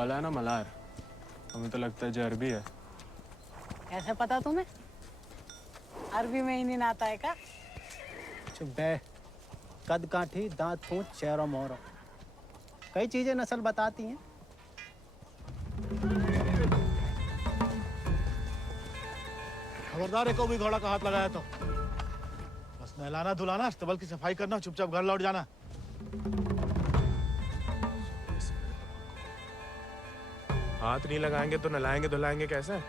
वाला है ना मल्हार, हमें तो लगता है जरबी है। कैसे पता तुम्हें? अरबी में ही नहीं आता है क्या? चुप बे। कद काठी, दांत फूट, चेहरा मोहरा, कई चीजें नस्ल बताती हैं। खबरदार है, को भी घोड़ा का हाथ लगाया तो बस नहलाना धुलाना, अस्तबल की सफाई करना, चुपचाप घर लौट जाना। हाथ नहीं लगाएंगे तो नहलाएंगे धुलाएंगे कैसे?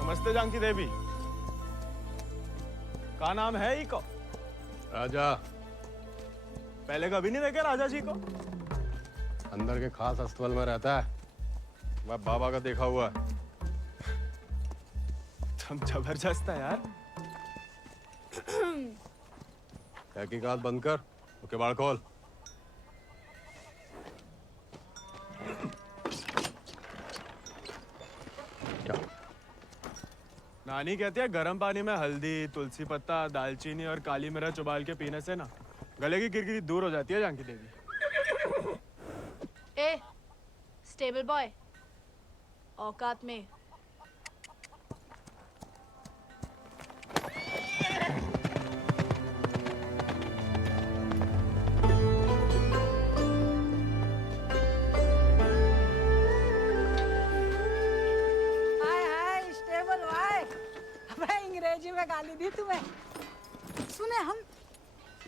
नमस्ते जानकी देवी, का नाम है ही को? राजा। पहले कभी नहीं देखे राजा जी को? अंदर के खास अस्तबल में रहता है, मैं बाबा का देखा हुआ है। तुम जबरदस्त है यार। तहकीकात बंद कर, ओके बाढ़ खोल। नानी कहती है गर्म पानी में हल्दी, तुलसी पत्ता, दालचीनी और काली मिर्च उबाल के पीने से ना गले की किरकिरी दूर हो जाती है जानकी देवी। ए, स्टेबल बॉय, औकात में। अंग्रेजी में गाली दी तुम्हें, सुने हम,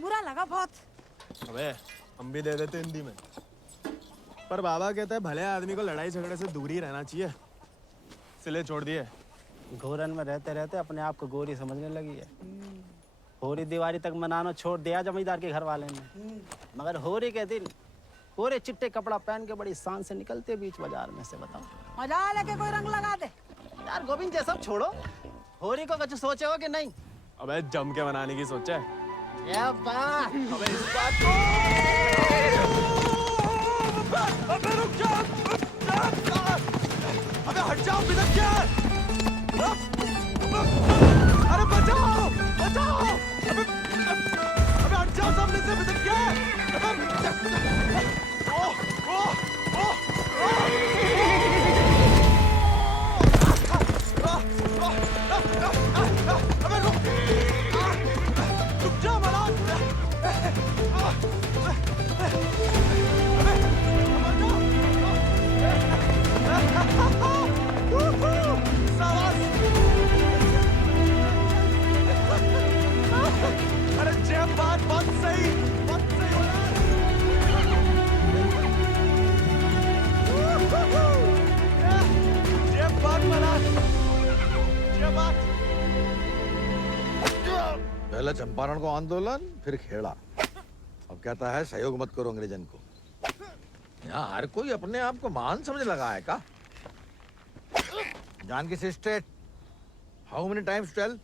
बुरा लगा बहुत। अबे हम भी दे देते हिंदी में, पर बाबा कहता है भले आदमी को लड़ाई झगड़े से दूर ही रहना चाहिए, इसलिए छोड़ दिए। घोरन में रहते रहते अपने आप को गोरी समझने लगी है। होरी दिवाली तक मनाना छोड़ दिया जमींदार के घर वाले ने, मगर होरी के दिन पूरे चिट्टे कपड़ा पहन के बड़ी शान से निकलते बीच बाजार में से। बताओ मजा लेके कोई रंग लगा दे। यार गोविंद, ये सब छोड़ो, होरी को कुछ सोचे हो कि नहीं? अबे जम के मनाने की सोचा है। क्या बात? अबे इस बात को अबे रुक जा, अबे हट जाओ, बिदक क्या? अरे बचाओ, बचाओ, अबे हट जाओ सामने से, बिदक क्या? अबे रुक जा मलान, अरे जय बात बात सही जय बात मलान, जय बात। पहले चंपारण को आंदोलन, फिर खेड़ा, अब कहता है सहयोग मत करो अंग्रेजन को। यहाँ हर कोई अपने आप को महान समझ लगा है का? Janaki sister, how many times tell?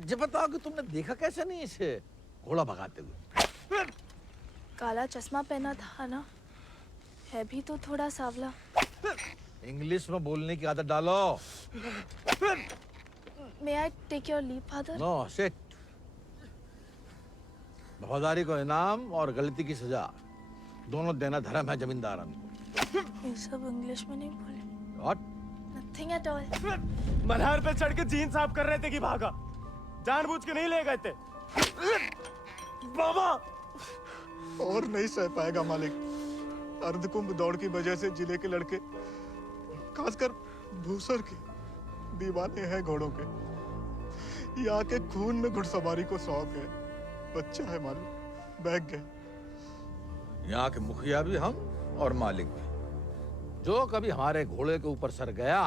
जब बताओ कि तुमने देखा कैसे नहीं इसे घोड़ा भगाते हुए? काला चश्मा पहना था ना, है भी तो थोड़ा सावला। इंग्लिश में बोलने की आदत डालो। May I take your leave, father? No sit. वफादारी को इनाम और गलती की सजा दोनों देना धर्म है जमींदारन को। ये सब इंग्लिश में नहीं बोले। What? Nothing at all. Malhar पे चढ़ के जीन साफ कर रहे थे कि भागा, जानबूझ के नहीं ले गए थे। बाबा और नहीं सह पाएगा मालिक। अर्धकुंभ दौड़ की वजह से जिले के लड़के, खासकर भूसर के, दीवाने हैं घोड़ों के। यहाँ के खून में घुड़सवारी को शौक है। बच्चा है मालिक, बहक गए। यहाँ के मुखिया भी हम और मालिक भी। जो कभी हमारे घोड़े के ऊपर सर गया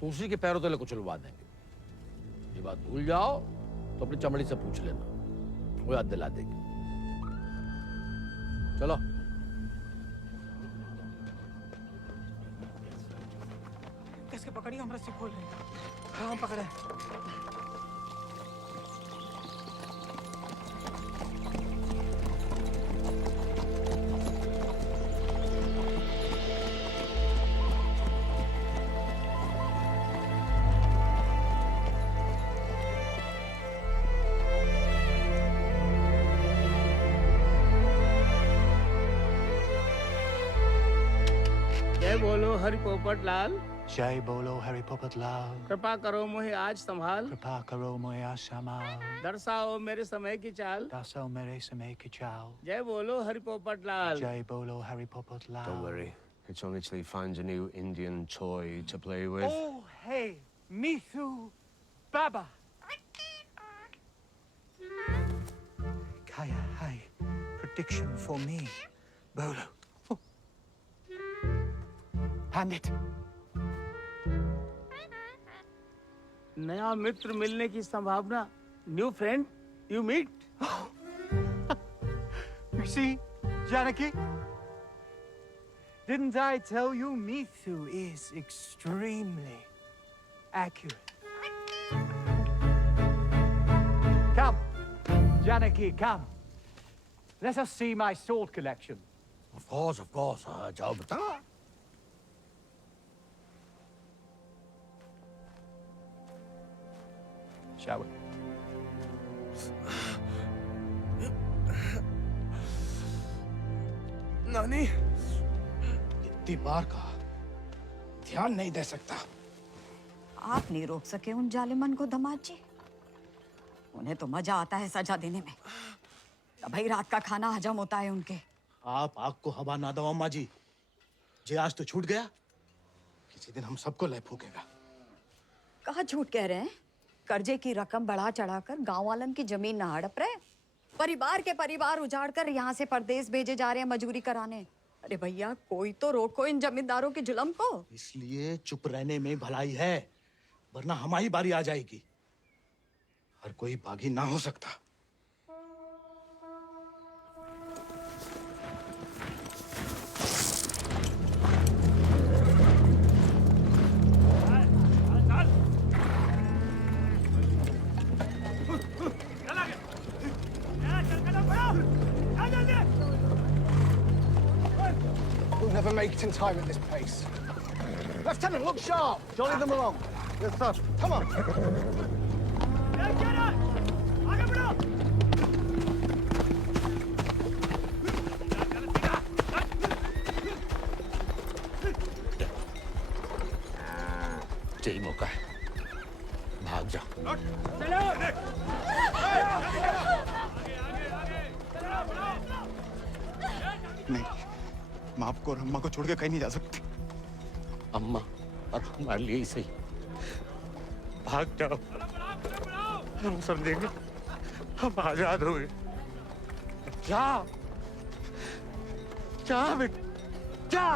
तो उसी के पैरों तले कुचलवा देंगे। ये बात भूल जाओ तो अपनी चमड़ी से पूछ लेना, वो याद दिला देगी। चलो। कैसे पकड़ी, हम रस्सी खोल रहे हैं। हाँ पकड़े। जय बोलो हरि पोपट लाल। जय बोलो हरि पोपट लाल। कृपा करो मुझे आज संभाल। कृपा करो मुझे आसमां। दर्शाओ मेरे समय की चाल। दर्शाओ मेरे समय की चाल। जय बोलो हरि पोपट लाल। जय बोलो Hari Popat Lal. Don't worry. It's only till he finds a new Indian toy to play with. Oh, hey, Mithu Baba. Kaya, hey, prediction for me, Bolo. Hand it. नया मित्र मिलने की संभावना। New friend you meet. You see, Janaki? Didn't I tell you Mithu is extremely accurate? Come, Janaki, come. Let us see my sword collection. Of course, जाओ बता। Shall we? नानी, इतनी बार कहा, ध्यान नहीं दे सकता। आप नहीं रोक सके उन जालिमन को दामाद जी। उन्हें तो मजा आता है सजा देने में। तभी रात का खाना हजम होता है उनके। आप आग को हवा ना दो अम्मा जी। जे आज तो छूट गया, किसी दिन हम सबको ले फूकेगा। कहाँ झूठ कह रहे हैं? कर्जे की रकम बढ़ा चढ़ाकर गांव वालन की जमीन न हड़प रहे। परिवार के परिवार उजाड़ कर यहाँ से परदेश भेजे जा रहे हैं मजूरी कराने। अरे भैया, कोई तो रोको इन जमींदारों के जुल्म को। इसलिए चुप रहने में भलाई है, वरना हमारी बारी आ जाएगी। हर कोई बागी ना हो सकता। We'll never make it in time at this pace. Lieutenant, look sharp. Jolly them along. Yes, sir. Come on. यही मौका है, भाग जा। नहीं, माँ को और अम्मा को छोड़ के कहीं नहीं जा सकते। अम्मा और हमारे लिए ही सही, भाग जाओ। हम समझेंगे, हम आजाद हो गए। जा, जा बेटा, जा।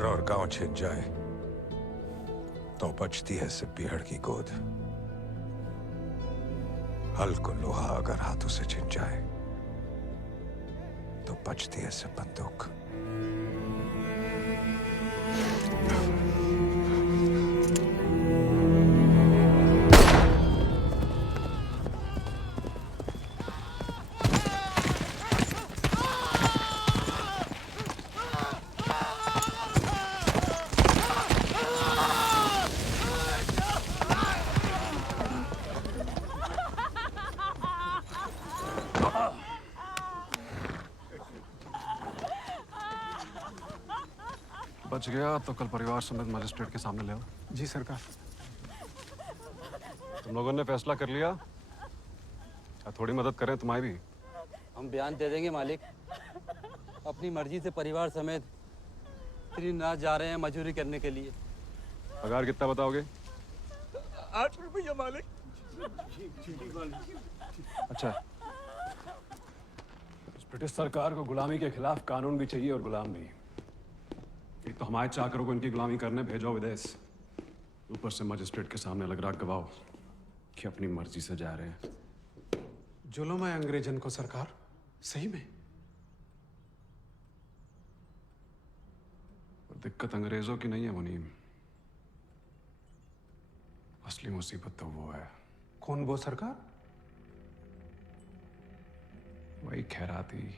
घर और गांव छिन जाए तो बचती है सिर्फ पीहड़ की गोद। हल को लोहा अगर हाथों से छिन जाए तो बचती है सिर्फ बंदूक। बच गया तो कल परिवार समेत मजिस्ट्रेट के सामने ले आओ। जी सरकार। तुम लोगों ने फैसला कर लिया? क्या थोड़ी मदद करें तुम्हारी भी? हम बयान दे देंगे मालिक। अपनी मर्जी से परिवार समेत त्रिनाथ जा रहे हैं मजदूरी करने के लिए। पगार कितना बताओगे? 8 रुपया मालिक। अच्छा, इस ब्रिटिश सरकार को गुलामी के खिलाफ कानून भी चाहिए और गुलाम भी। एक तो हमारे चाकरों को इनकी गुलामी करने भेजो विदेश, ऊपर से मजिस्ट्रेट के सामने लग रहा गवाह कि अपनी मर्जी से जा रहे हैं। जुल्म है अंग्रेजन को सरकार, सही में। और दिक्कत अंग्रेजों की नहीं है मुनीम, असली मुसीबत तो वो है। कौन वो सरकार? वही खैराती,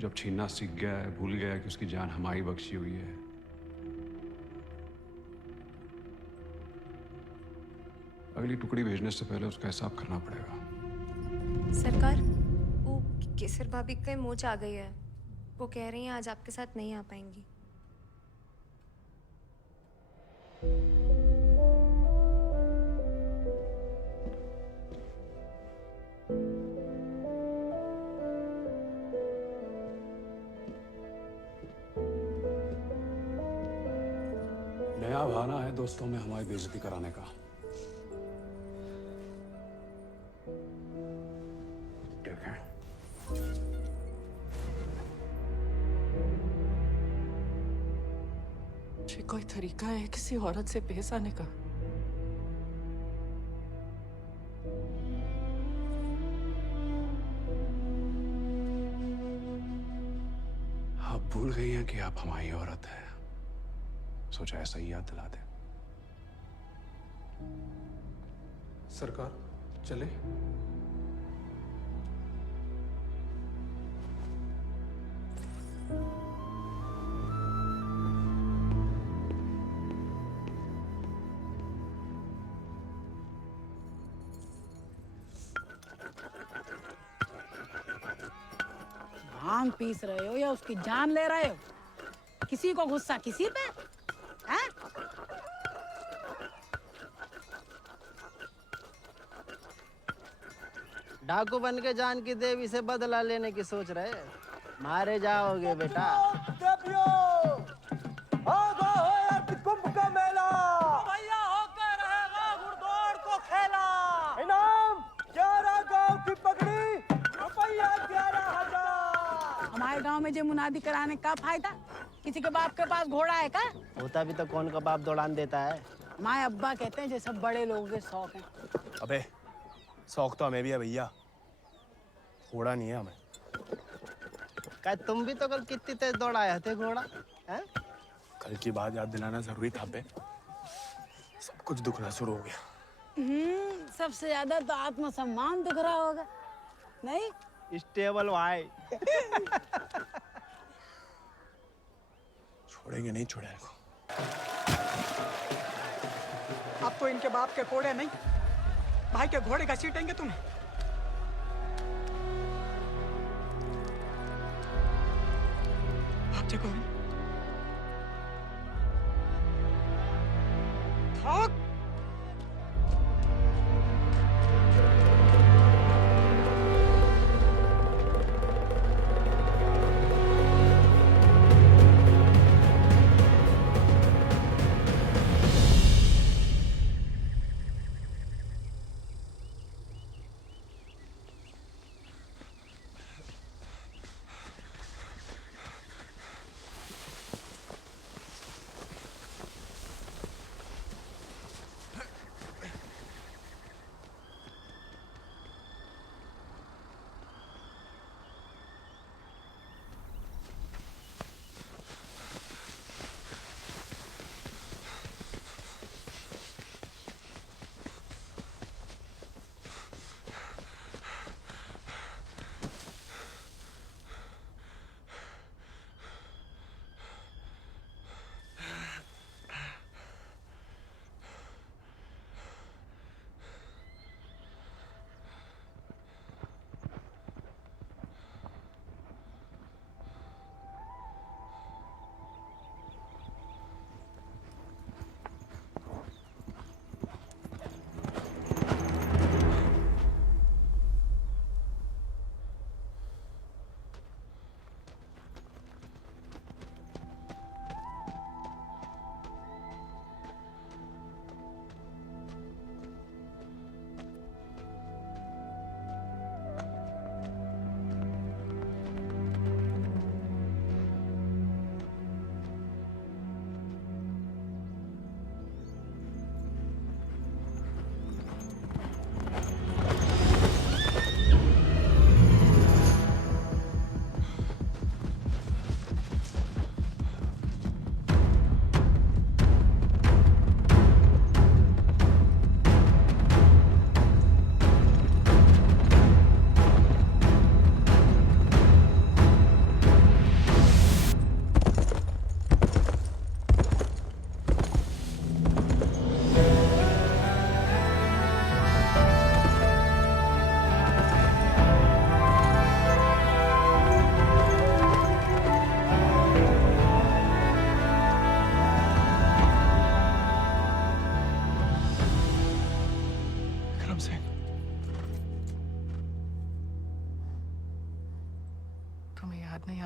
जब छीनना सीख गया है, भूल गया कि उसकी जान हमारी बख्शी हुई है। अगली टुकड़ी भेजने से पहले उसका हिसाब करना पड़ेगा। सरकार, वो केसर भाभी का मोच आ गई है। वो कह रही हैं आज आपके साथ नहीं आ पाएंगी। नया बहाना है दोस्तों में हमारी बेइज्जती कराने का। ठीक है, ये कोई तरीका है किसी औरत से पेश आने का? आप भूल गई हैं कि आप हमारी औरत है। सोचा ऐसा ही याद दिला दे। सरकार चले? भांग पीस रहे हो या उसकी जान ले रहे हो? किसी को गुस्सा किसी पे? हैं? डाकू बन के जान की देवी से बदला लेने की सोच रहे, मारे जाओगे बेटा। कुंभ का मेला भैया होकर रहेगा घुड़दौड़ को खेला। इनाम 11 गांव की पगड़ी, रुपया 11,000। हमारे गांव में जो मुनादी कराने का फायदा? किसी के बाप के पास घोड़ा है का? होता भी तो कौन का बाप दौड़ान देता है। हमारे अब्बा कहते हैं ये सब बड़े लोगों के शौक हैं। अबे शौक तो हमें भी है भैया, घोड़ा नहीं है हमें। क्या तुम भी तो कल कितनी तेज दौड़ाए थे घोड़ा? हैं? कल की बात याद दिलाना जरूरी था बे। सब कुछ दुखना शुरू हो गया। सबसे ज्यादा तो आत्मसम्मान दुख रहा होगा, नहीं? स्टेबल भाई। छोड़ेंगे नहीं, छोड़े इनको। अब तो इनके बाप के कोड़े नहीं, भाई के घोड़े घसीटेंगे तुम्हें। भाग जा गोविंद, भाग।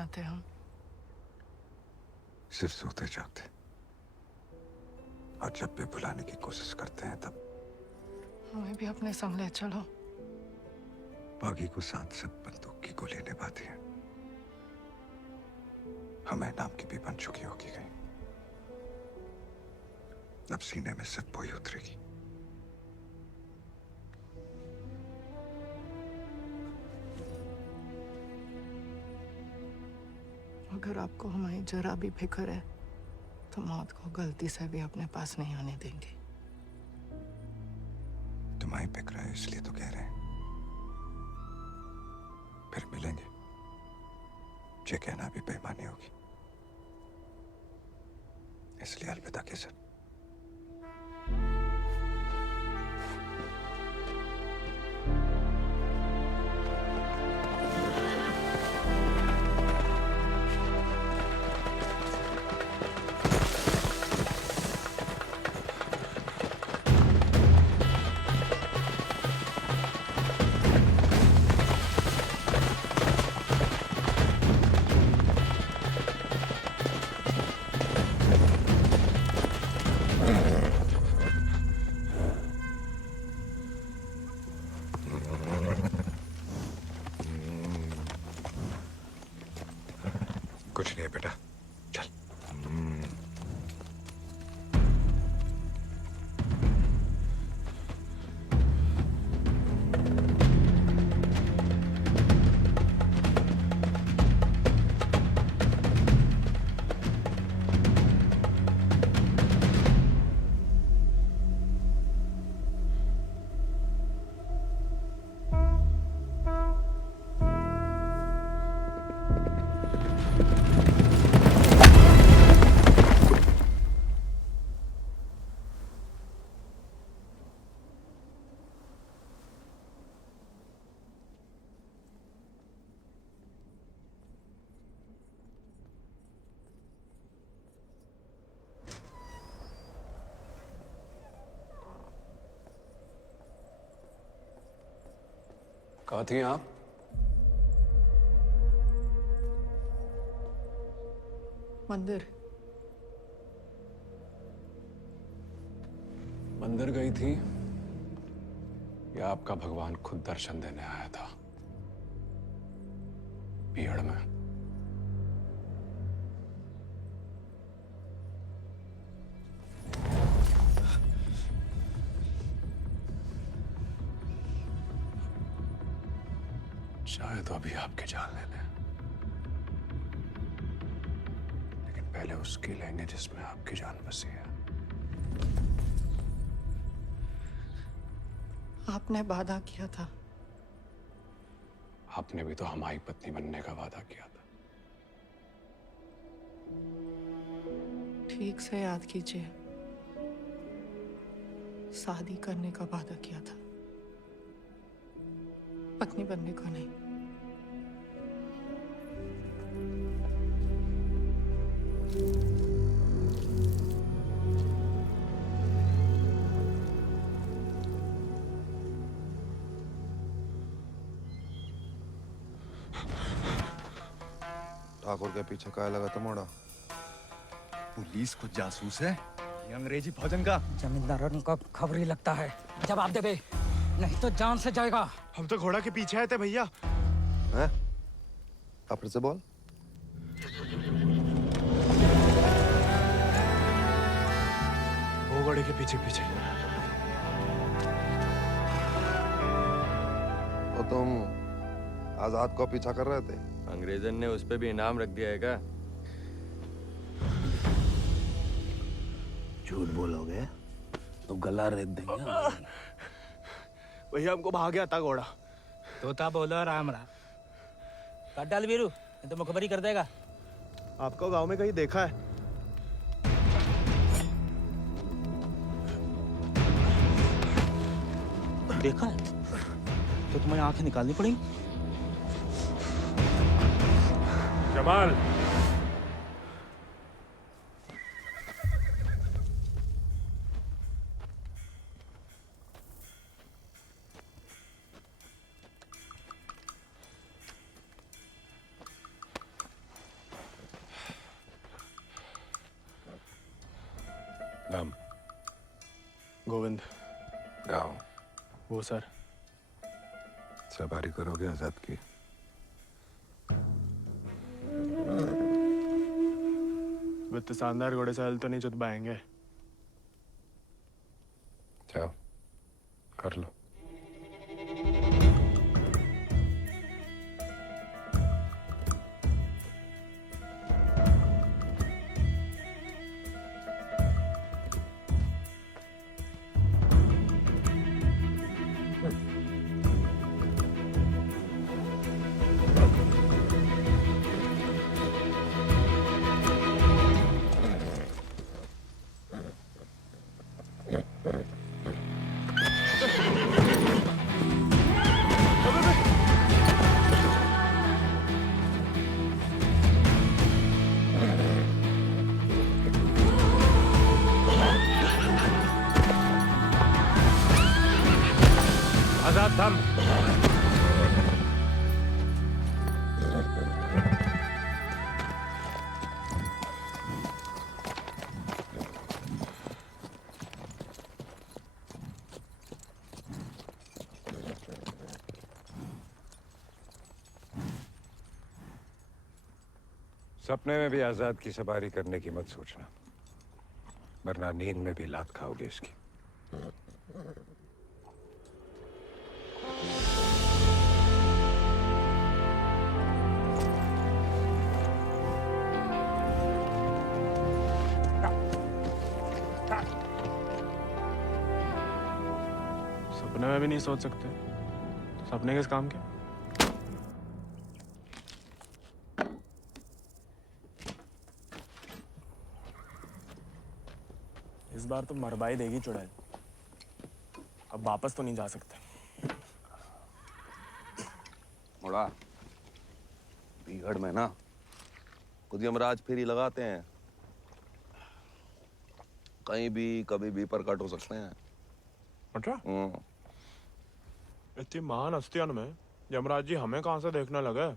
जाते हम? सिर्फ सोते जागते, और जब भी बुलाने की कोशिश करते हैं तब हमें भी अपने संग ले चलो। बागी को साथ सब बंदूक की गोली निभाती है, हमें नाम की भी बन चुकी होगी कहीं। अब सीने में सिर्फ वही उतरेगी। अगर आपको हमारी जरा भी फिक्र है तो मौत को गलती से भी अपने पास नहीं आने देंगे। तुम्हारी फिक्र है इसलिए तो कह रहे हैं। फिर मिलेंगे, ये कहना भी बेईमानी होगी, इसलिए अलविदा केसर। कुछ नहीं है बेटा, चल। कहाँ थी आप? मंदिर। मंदिर गई थी या आपका भगवान खुद दर्शन देने आया था भीड़ में? चाहे तो अभी आपकी जान ले लें, लेकिन पहले उसकी लेंगे जिसमें आपकी जान बसी है। आपने वादा किया था। आपने भी तो हमारी पत्नी बनने का वादा किया था। ठीक से याद कीजिए, शादी करने का वादा किया था, पत्नी बनने का नहीं। ठाकुर के पीछे क्या लगा तुम्हारा? पुलिस खुद जासूस है, ये अंग्रेजी भोजन का। जमींदारों का खबर ही लगता है। जवाब दे बे, नहीं तो जान से जाएगा। हम तो घोड़ा के पीछे आए थे भैया। हैं? आप फिर से बोल। वो घोड़े के पीछे पीछे। तो तुम आजाद को पीछा कर रहे थे? अंग्रेजन ने उस पे भी इनाम रख दिया है क्या? झूठ बोलोगे तो गला रेत देंगे। भैया हमको भाग गया था घोड़ा। तोता बोलो राम राम। काट डाल वीरू, नहीं तो मुखबरी कर देगा। आपको गांव में कहीं देखा है? देखा है तो तुम्हें आंखें निकालनी पड़ेंगी। जमाल, गोविंद। गाँव वो सर। सवारी करोगे आजाद की? वित्त शानदार घोड़े से हल तो नहीं चुत पाएंगे। जाओ कर लो। आजाद थम। सपने में भी आजाद की सवारी करने की मत सोचना, वरना नींद में भी लात खाओगे इसकी। सपने में भी नहीं सोच सकते तो सपने किस काम के? इस बार तो मरवाई देगी चुड़ैल। अब वापस तो नहीं जा सकते। मुड़ा बीहड़ में ना खुद यमराज फेरी लगाते हैं, कहीं भी कभी भी प्रकट हो सकते हैं। अच्छा? इतनी महान हस्तियों में यमराज जी हमें कहाँ से देखने लगे?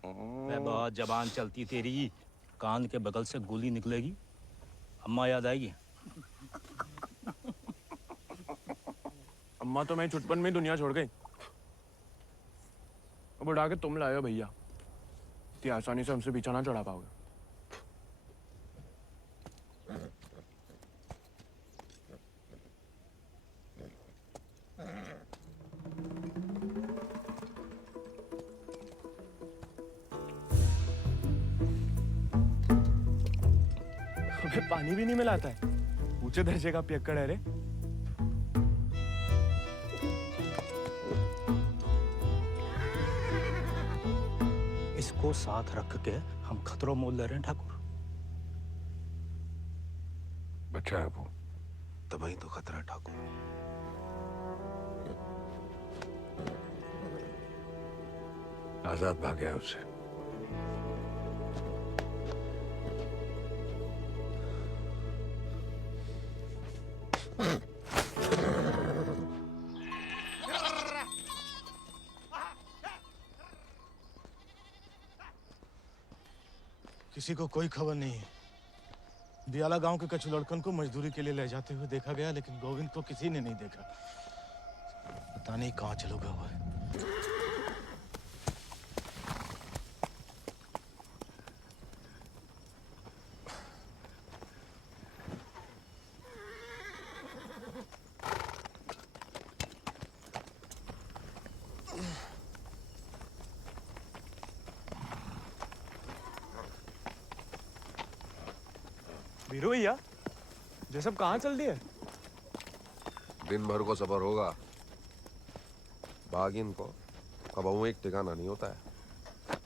मैं बहुत जबान चलती तेरी, कान के बगल से गोली निकलेगी, अम्मा याद आएगी। अम्मा तो मैं छुटपन में ही दुनिया छोड़ गई। अब उड़ा के तुम लाए हो भैया, इतनी आसानी से हमसे पीछा ना चढ़ा पाओगे। अबे पानी भी नहीं मिलाता है, ऊंचे दर्जे का पियक्कड़ है रे। इसको साथ रख के हम खतरों मोल ले रहे हैं ठाकुर। बच्चा है वो। तभी तो खतरा है ठाकुर। आजाद भाग गया उससे। किसी को कोई खबर नहीं है। दियाला गांव के कछु लड़कन को मजदूरी के लिए ले जाते हुए देखा गया, लेकिन गोविंद को किसी ने नहीं देखा। पता नहीं कहाँ चलो गया हुआ है। वीरू भैया, ये सब कहाँ चल दिए? दिन भर को सफर होगा, बागिन को कब एक ठिकाना नहीं होता है।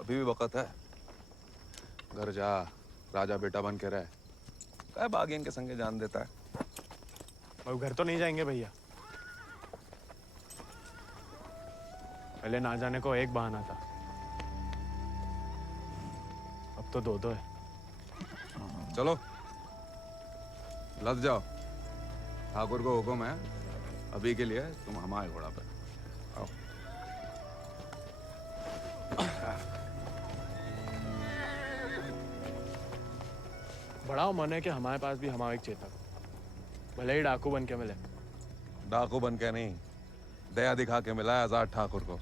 अभी भी वक्त है, घर जा, राजा बेटा बन के रहे। क्या बागिन के संगे जान देता है। अब घर तो नहीं जाएंगे भैया, पहले ना जाने को एक बहाना था, अब तो दो है। चलो लद जाओ, ठाकुर को हुक्म है, अभी के लिए तुम हमारे घोड़ा पे आओ। बड़ा मन है कि हमारे पास भी हमारा एक चेतक, भले ही डाकू बन के मिले, डाकू बन के नहीं, दया दिखा के मिला है आजाद ठाकुर को।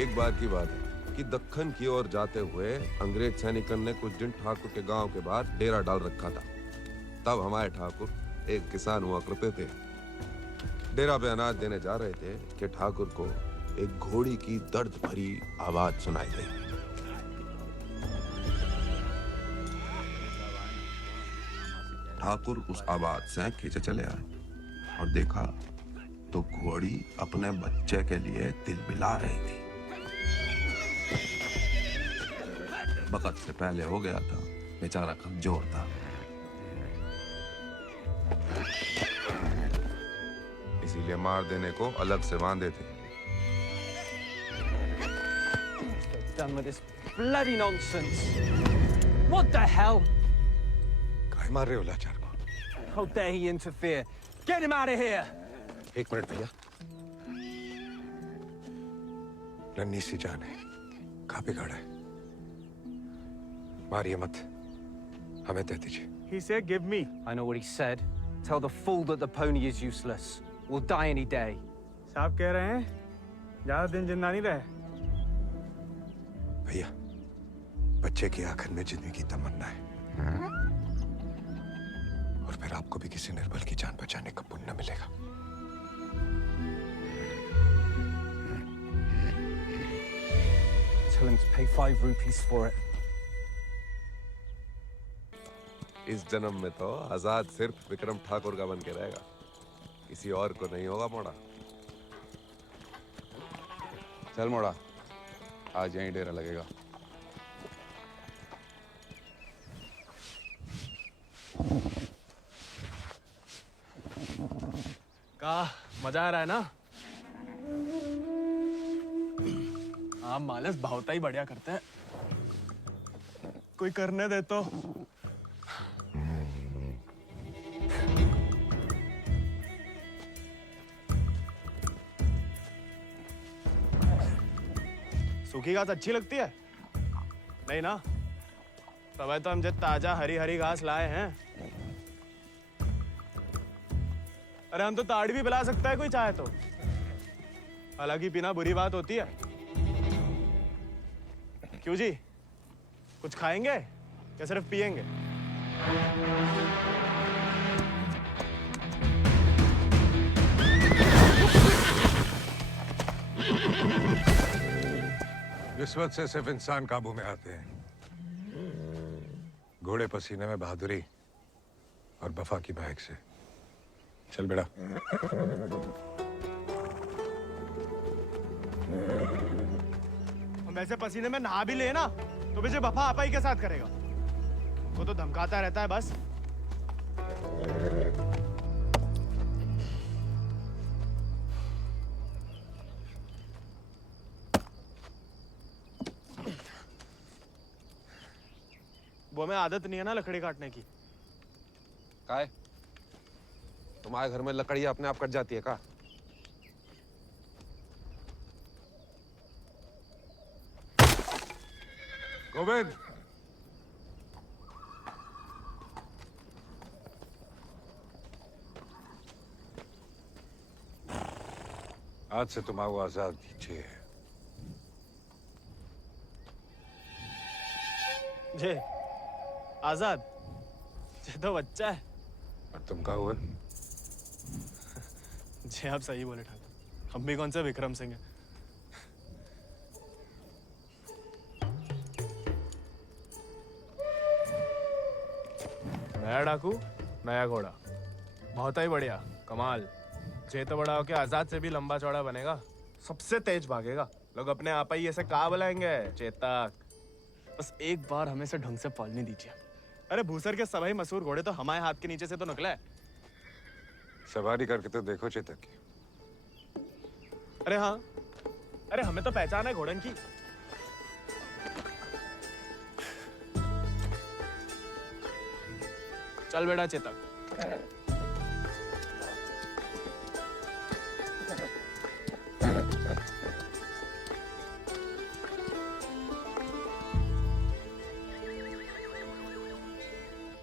एक बार की बात है कि दक्कन की ओर जाते हुए अंग्रेज सैनिकों ने कुछ दिन ठाकुर के गांव के बाहर डेरा डाल रखा था। तब हमारे ठाकुर एक किसान हुआ करते थे। डेरा पे अनाज देने जा रहे थे कि ठाकुर को एक घोड़ी की दर्द भरी आवाज सुनाई दी। ठाकुर उस आवाज से खींचे चले आए और देखा तो घोड़ी अपने बच्चे के लिए तिलमिला रही थी। वक्त से पहले हो गया था, बेचारा कमजोर था। इसीलिए मार देने को अलग से बांधे थे। Done with this bloody nonsense. What the hell? काहे मार रहे हो लाचार को? How dare he interfere? Get him out of here! एक मिनट भैया। नन्ही सी जान है, कहाँ बिगाड़ा है? मारिए मत, हमें दे दीजिए। He said, "Give me." I know what he said. Tell the fool that the pony is useless. We'll die any day. साहब कह रहे हैं, ज्यादा दिन जिंदा नहीं रहे। भैया, बच्चे की आखिर में जिंदगी की तमन्ना है, और फिर आपको भी किसी निर्बल की जान बचाने का पुण्य मिलेगा। Tell him to pay 5 rupees for it. इस जन्म में तो आजाद सिर्फ विक्रम ठाकुर का बन के रहेगा, किसी और को नहीं होगा मोड़ा। चल मोड़ा, आज यहीं डेरा लगेगा। का मजा आ रहा है ना? आप मालस भावता ही बढ़िया करते हैं। कोई करने दे तो। सूखी घास अच्छी लगती है? नहीं ना? तब तो हम जब ताजा हरी हरी घास लाए हैं। अरे हम तो ताड़ी भी पिला सकता है कोई चाहे तो। हालांकि पीना बुरी बात होती है। क्यों जी? कुछ खाएंगे या सिर्फ पिएंगे? रिश्वत से सिर्फ इंसान काबू में आते हैं, घोड़े पसीने में बहादुरी और वफा की महक से। चल बेटा। हम वैसे पसीने में नहा भी ले ना तो मुझे वफा आपा ही के साथ करेगा। वो तो धमकाता रहता है बस। वो हमें आदत नहीं है ना लकड़ी काटने की। काय? तुम्हारे घर में लकड़ियां अपने आप कट जाती है का? गोविंद, आज से तुम आओ आजाद दीजिए। जे आजाद, ये तो बच्चा है। और तुम कहा हुआ? जी आप सही बोले ठाकुर, हम भी कौन से विक्रम सिंह हैं। नया डाकू, नया घोड़ा, बहुत ही बढ़िया, कमाल। जे तो बड़ा होके आजाद से भी लंबा चौड़ा बनेगा, सबसे तेज भागेगा। लोग अपने आप ही ऐसे कहा बुलाएंगे, चेतक। बस एक बार हमें से ढंग से पालने दीजिए। अरे भूसर के सभी मशहूर घोड़े तो हमारे हाथ के नीचे से तो निकले। सवारी करके तो देखो चेतक की। अरे हाँ, अरे हमें तो पहचान है घोड़न की। चल बेटा चेतक।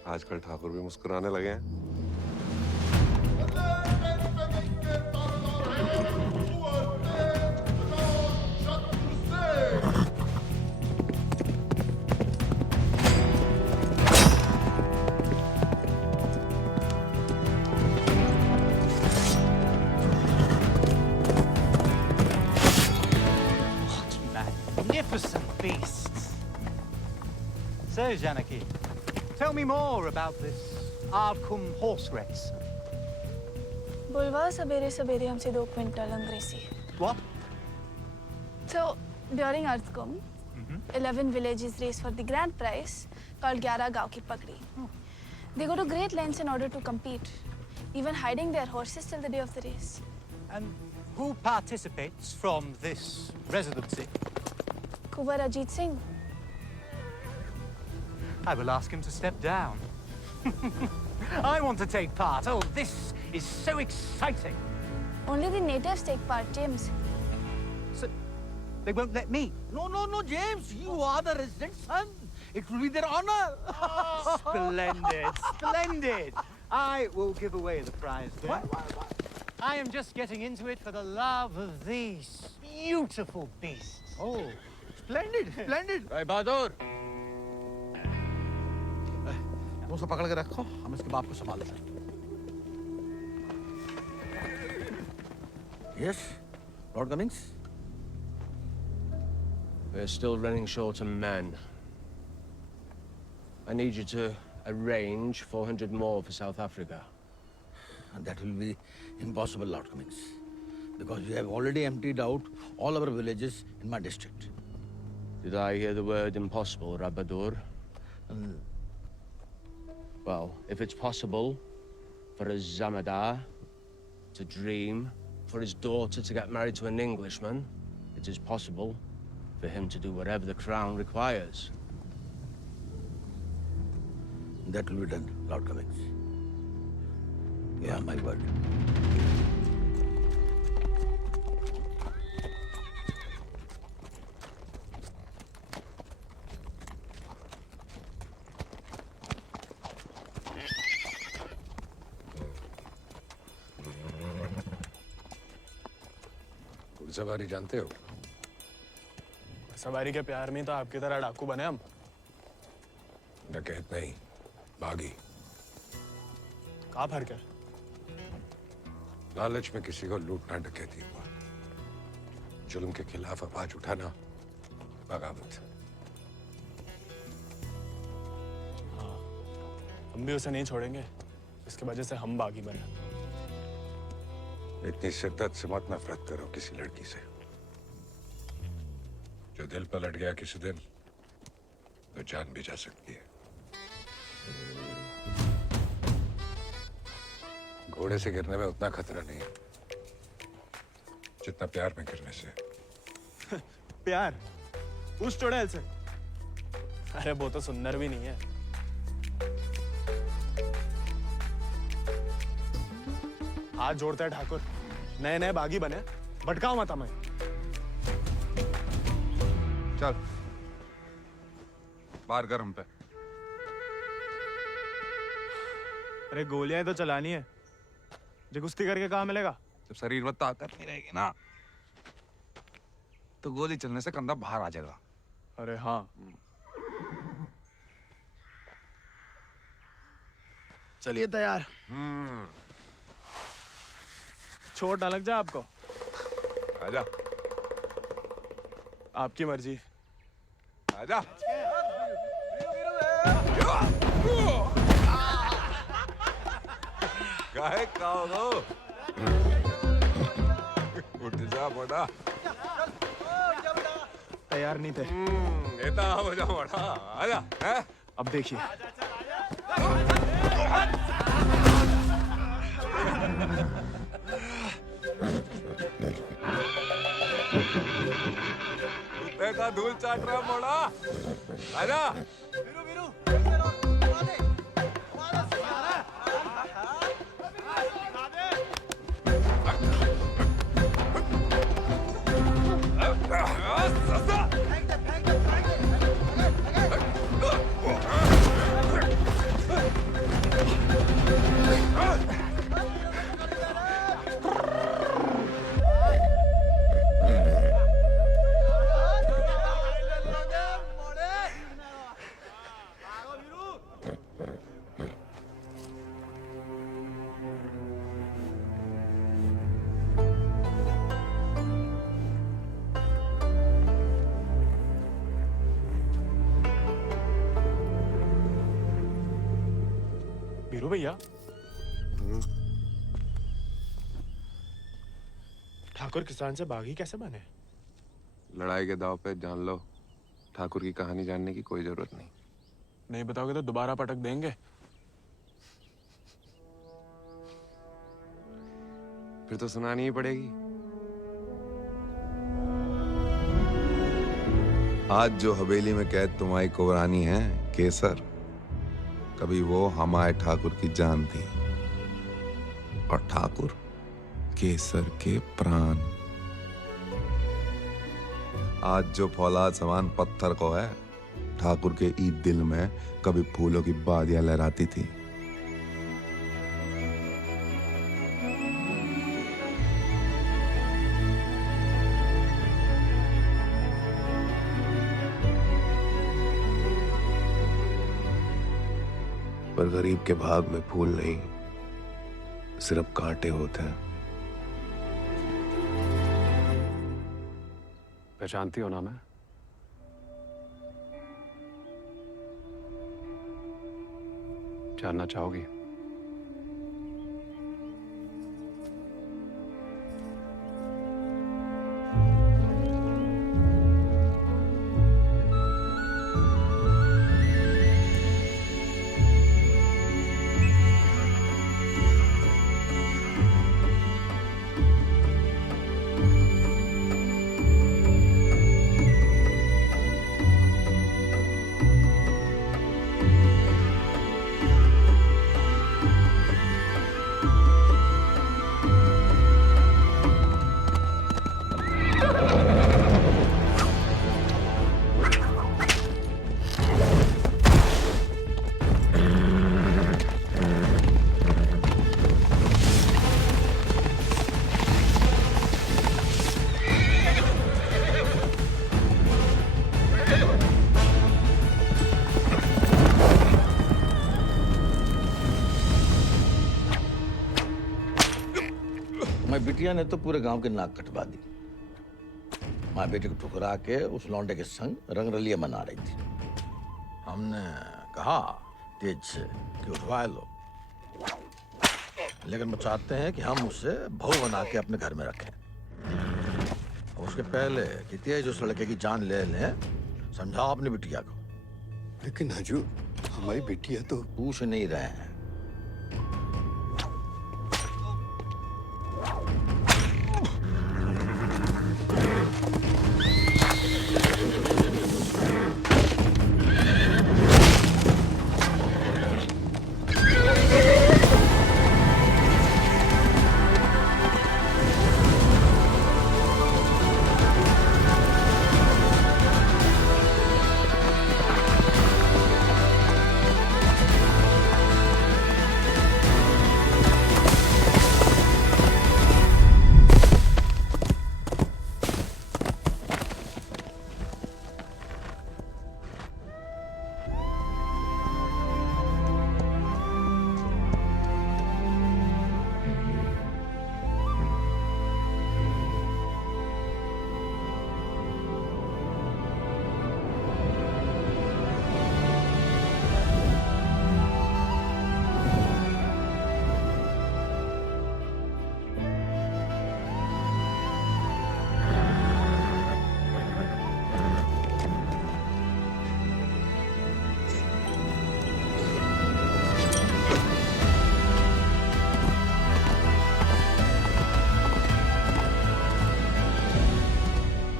आजकल ठाकुर भी मुस्कुराने लगे हैं। Magnificent beasts. So, Janaki, tell me more about this Ardcumbe horse race. बुलवा सवेरे सवेरे हमसे 2 क्विंटल अंग्रेजी. What? So, during Ardcumbe, 11 villages race for the grand prize called 11 गांव की पगड़ी. They go to great lengths in order to compete, even hiding their horses till the day of the race. And who participates from this residency? Kunwar Ajit Singh. I will ask him to step down. I want to take part. Oh, this is so exciting. Only the natives take part, James. So, they won't let me? No, James. You are the resident son. It will be their honor. Splendid, splendid. I will give away the prize then. Why? I am just getting into it for the love of these beautiful beasts. Oh, splendid, splendid. भाई बहादुर, वो सब पकड़ के रखो, हम इसके बाप को संभाल लेते हैं. Yes, Lord Cummings. We're still running short on men. I need you to arrange 400 more for South Africa. And that will be impossible, Lord Cummings, because we have already emptied out all our villages in my district. Did I hear the word impossible, Rabadur? Well, if it's possible for a Zamadar to dream, for his daughter to get married to an Englishman, it is possible for him to do whatever the crown requires. That will be done, Lord Cummings. Yeah, my word. घुड़सवारी जानते हो? सवारी के प्यार में तो आपकी तरह डाकू बने हम. डकैत नहीं, बागी. क्या फर्क है? लालच में किसी को लूटना डकैती हुआ. जुल्म के खिलाफ आवाज उठाना बगावत. हाँ, हम भी उसे नहीं छोड़ेंगे. इसकी वजह से हम बागी बने. इतनी शिद्दत से मत नफरत करो किसी लड़की से. जो दिल पर लट गया किसी दिन, तो जान भी जा सकती है. घोड़े से गिरने में उतना खतरा नहीं है जितना प्यार में गिरने से. प्यार? उस चुड़ैल से? अरे वो तो सुंदर भी नहीं है. हाथ जोड़ते हैं ठाकुर. नए नए बागी बने, भटकाओ मत हमें. चल बाहर कर हम पे. अरे गोलियां तो चलानी है. जो कुश्ती करके कहाँ मिलेगा? जब शरीर में ताकत नहीं रहेगी ना, तो गोली चलने से कंधा बाहर आ जाएगा. अरे हाँ. चलिए तैयार. चोट ना लग जाए आपको. आजा. आपकी मर्जी. आजा. काहे काओ? उठ जा बड़ा. तैयार नहीं थे. ये तो हो जा बड़ा. आजा. हैं? अब देखिए. देखा धूल चाट रहा मोड़ा. आजा. वीरू भैया, ठाकुर किसान से बागी कैसे बने? लड़ाई के दाव पे जान लो, ठाकुर की कहानी जानने की कोई जरूरत नहीं। नहीं बताओगे तो दोबारा पटक देंगे। फिर तो सुनानी ही पड़ेगी। आज जो हवेली में कैद तुम्हारी कुबरानी है केसर, कभी वो हमारे ठाकुर की जान थी, और ठाकुर केसर के प्राण। आज जो फौलाद समान पत्थर को है, ठाकुर के ईद दिल में कभी फूलों की बादियां लहराती थी। पर गरीब के भाग में फूल नहीं, सिर्फ कांटे होते हैं। पहचानती हो ना मैं? जानना चाहोगी? बिटिया ने तो पूरे गांव के नाक कटवा दी। माँ बेटे को ठुकरा के उस लौंडे के संग रंगरलिया मना रही थी। हमने कहा तेज से कि उठवा लो, लेकिन वो चाहते हैं कि हम उसे बहू बना के अपने घर में रखें। उसके पहले कि तेज उस लड़के की जान ले लें, समझाओ अपनी बिटिया को। लेकिन हजूर, हमारी बिटिया तो पूछ नहीं रहे हैं।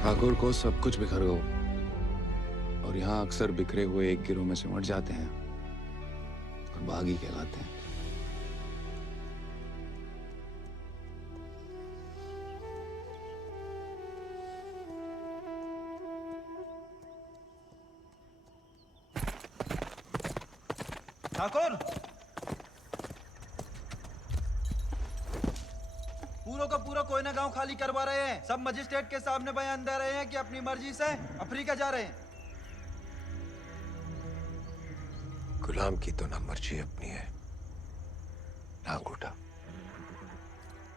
ठाकुर को सब कुछ बिखर गो, और यहाँ अक्सर बिखरे हुए एक गिरोह में सिमट जाते हैं और बागी कहलाते हैं। ठाकुर, पूरा का पूरा कोयना गांव खाली करवा रहे हैं। सब मजिस्ट्रेट के सामने बयान दे रहे हैं कि अपनी मर्जी से अफ्रीका जा रहे हैं। गुलाम की तो ना मर्जी अपनी है ना अंगूठा।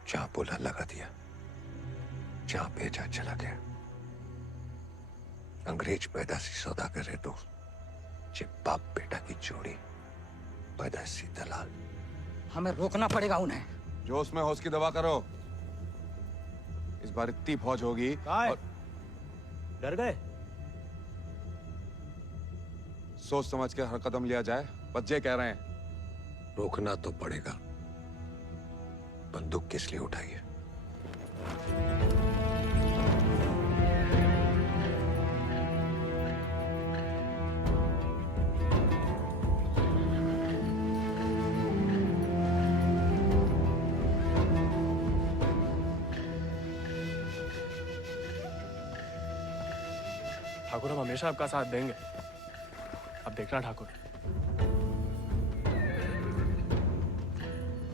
जहां बोला लगा दिया, जहां भेजा चला गया। अंग्रेज पैदाशी सौदागर है दोस्त, जे बाप बेटा की जोड़ी पैदाशी दलाल। हमें रोकना पड़ेगा उन्हें। जोश में होश की दवा करो। इस बार इतनी फौज होगी और डर गए? सोच समझ के हर कदम लिया जाए। बच्चे कह रहे हैं। रोकना तो पड़ेगा। बंदूक किस लिए उठाई है? ठाकुर, हम हमेशा आपका साथ देंगे। अब देखना ठाकुर,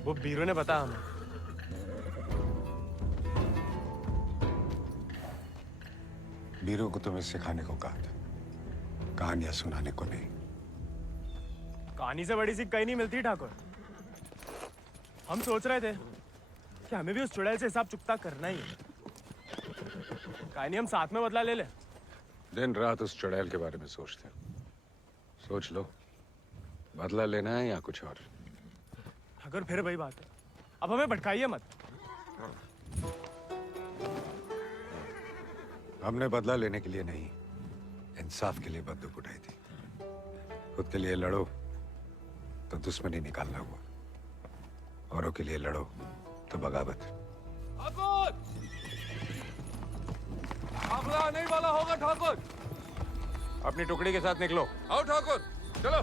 वो बीरू ने बताया हमें। बीरू को तुम्हें सिखाने को कहा था, कहानियां सुनाने को नहीं। कहानी से बड़ी सीख कहीं नहीं मिलती ठाकुर। हम सोच रहे थे कि हमें भी उस चुड़ैल से हिसाब चुकता करना ही है। कहानी हम साथ में बदला ले ले। दिन रात उस चुड़ैल के बारे में सोचते हैं। सोच लो, बदला लेना है या कुछ और। ठाकुर, फिर वही बात है, अब हमें भटकाइए मत। हमने बदला लेने के लिए नहीं, इंसाफ के लिए बंदूक उठाई थी। खुद के लिए लड़ो तो दुश्मनी निकालना हुआ, औरों के लिए लड़ो तो बगावत। काफिला नहीं वाला होगा ठाकुर। अपनी टुकड़ी के साथ निकलो। आओ ठाकुर, चलो।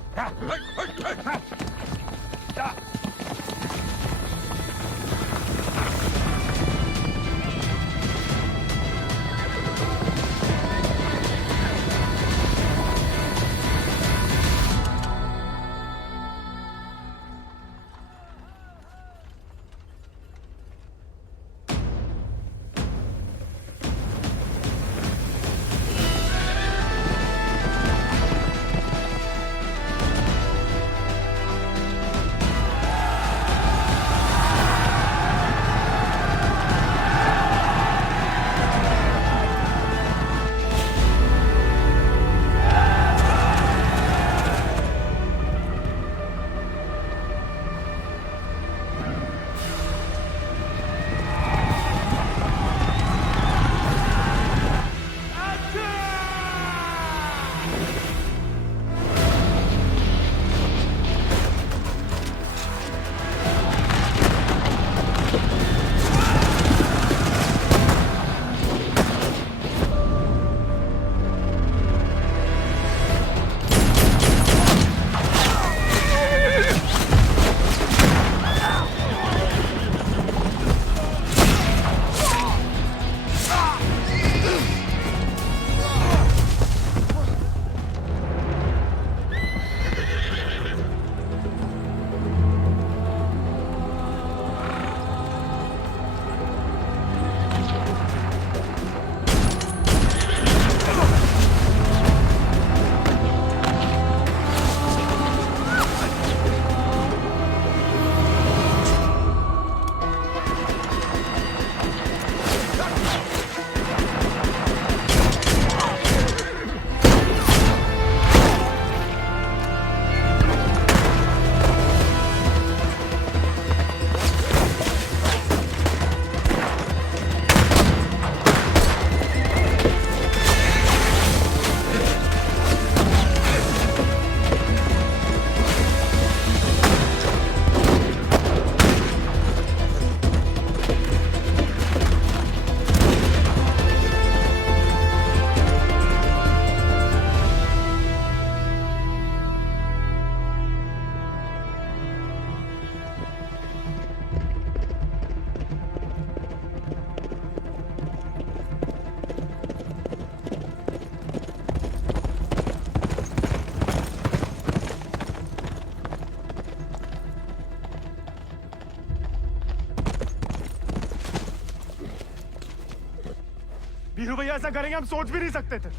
वीरू भैया ऐसा करेंगे हम सोच भी नहीं सकते थे।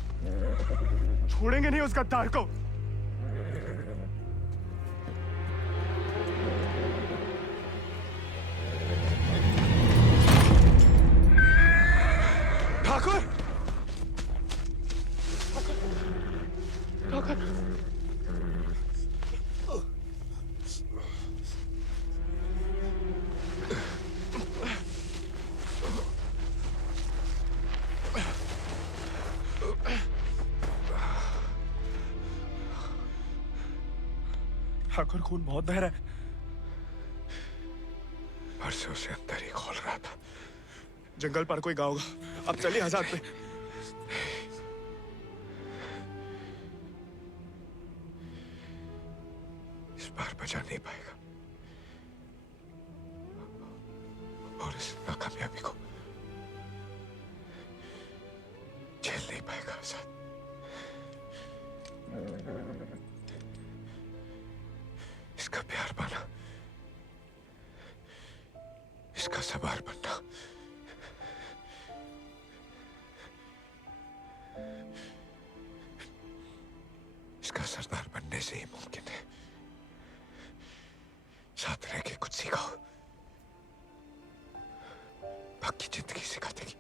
छोड़ेंगे नहीं उस गद्दार को। ठाकुर, ठाकुर, ठाकुर खून बहुत बह रहा है। परसों से अंदर ही खोल रहा था। जंगल पर कोई गाँव होगा। अब चलिए आजाद पे। इस बार बचा नहीं पाएगा और इस नाकामयाबी को झेल नहीं पाएगा आजाद। इसका प्यार पाना, इसका सवार बनना इसका सरदार बनने से ही मुमकिन है। साथ रह के कुछ सीखो, बाकी जिंदगी सिखा देगी।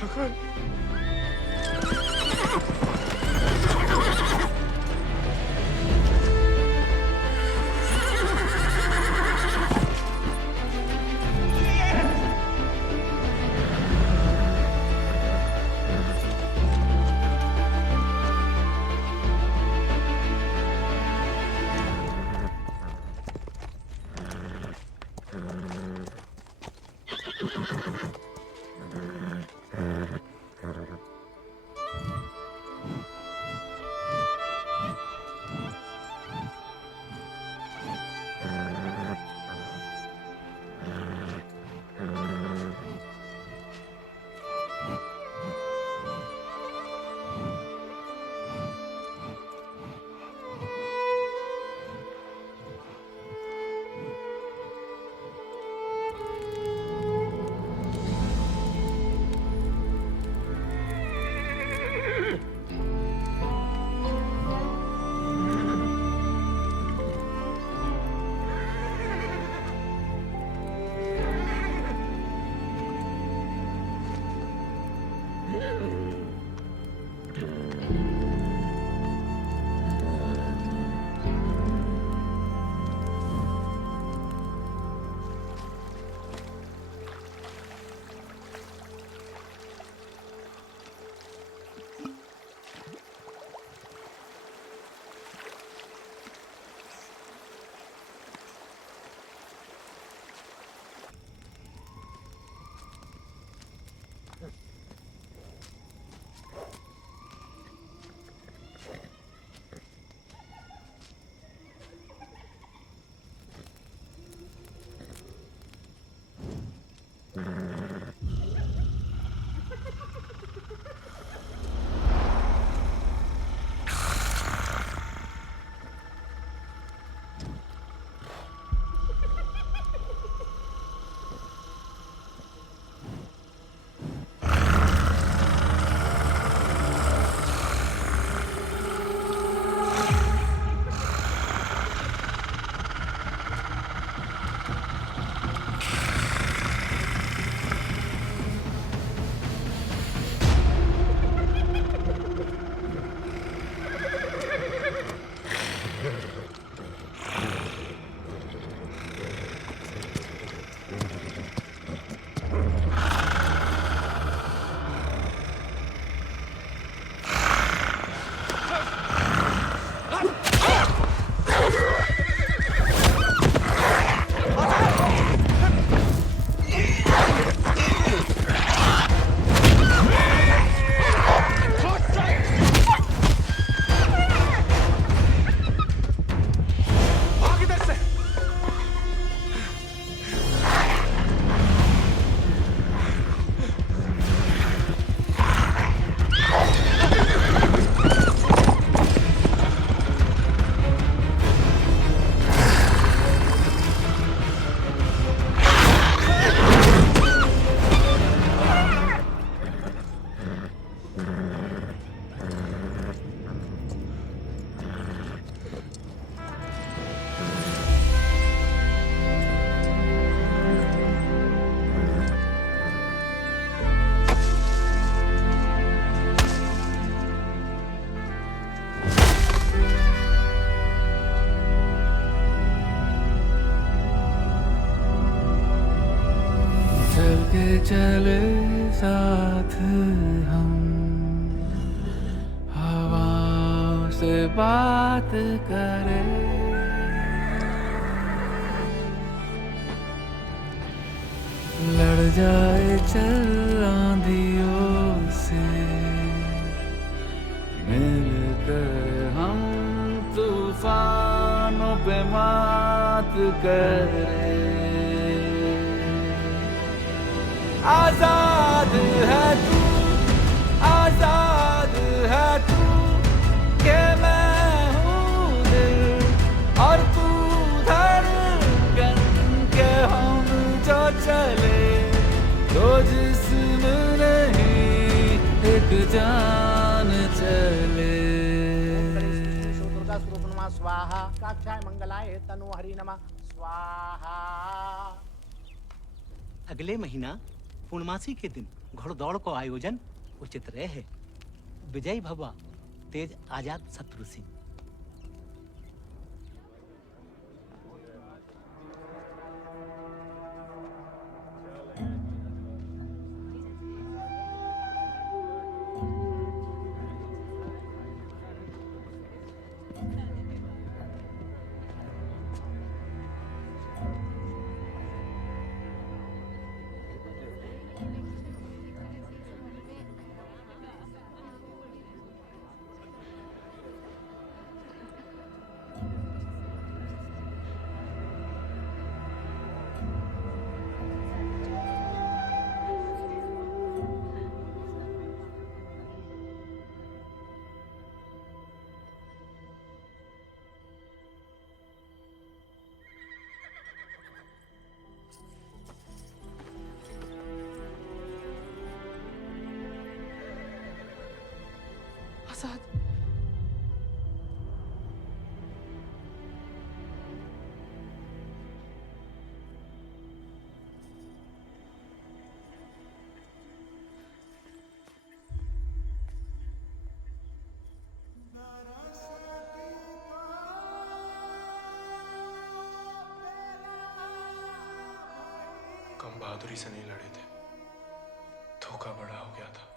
ठाकुर चले साथ हम, हवा से बात करें, लड़ जाए चल आंधियों से, मिलकर हम तूफानों पे मात करें। आजाद है तू, आजाद है तू, के मैं हूँ दिल और तू धड़कन, के हम जो चले दो जिस्म नहीं एक जान चले। दुर्गा स्वरूप नमः स्वाहा, काक्षाय मंगलाय तनु हरि नमः स्वाहा। अगले महीना पूर्णमासी के दिन घोड़दौड़ को आयोजन उचित रहे। विजय भवा तेज आजाद शत्रु सिंह। आजाद, कम बहादुरी से नहीं लड़े थे, धोखा बड़ा हो गया था।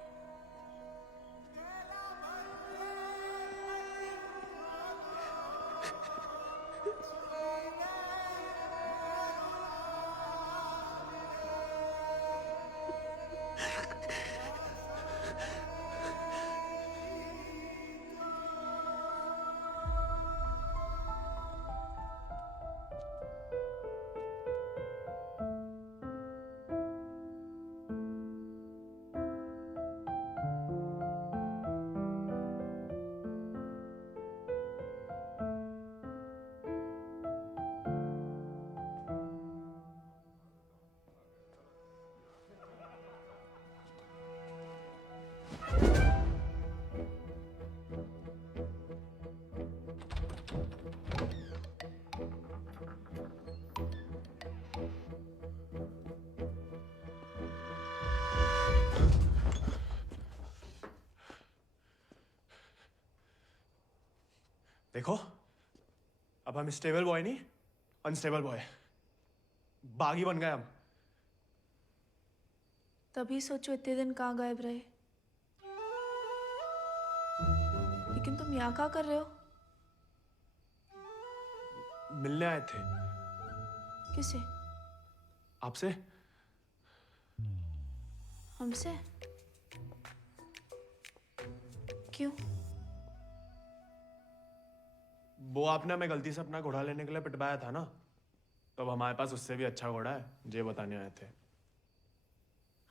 देखो, अब हम स्टेबल बॉय नहीं, अनस्टेबल बॉय, बागी बन गए हम। तभी सोचो इतने दिन कहाँ गायब रहे। लेकिन तुम यहाँ क्या कर रहे हो? मिलने आए थे। किसे? आपसे। हमसे? क्यों? वो आपने हमें गलती से अपना घोड़ा लेने के लिए पिटवाया था ना, तो अब हमारे पास उससे भी अच्छा घोड़ा है, ये बताने आए थे।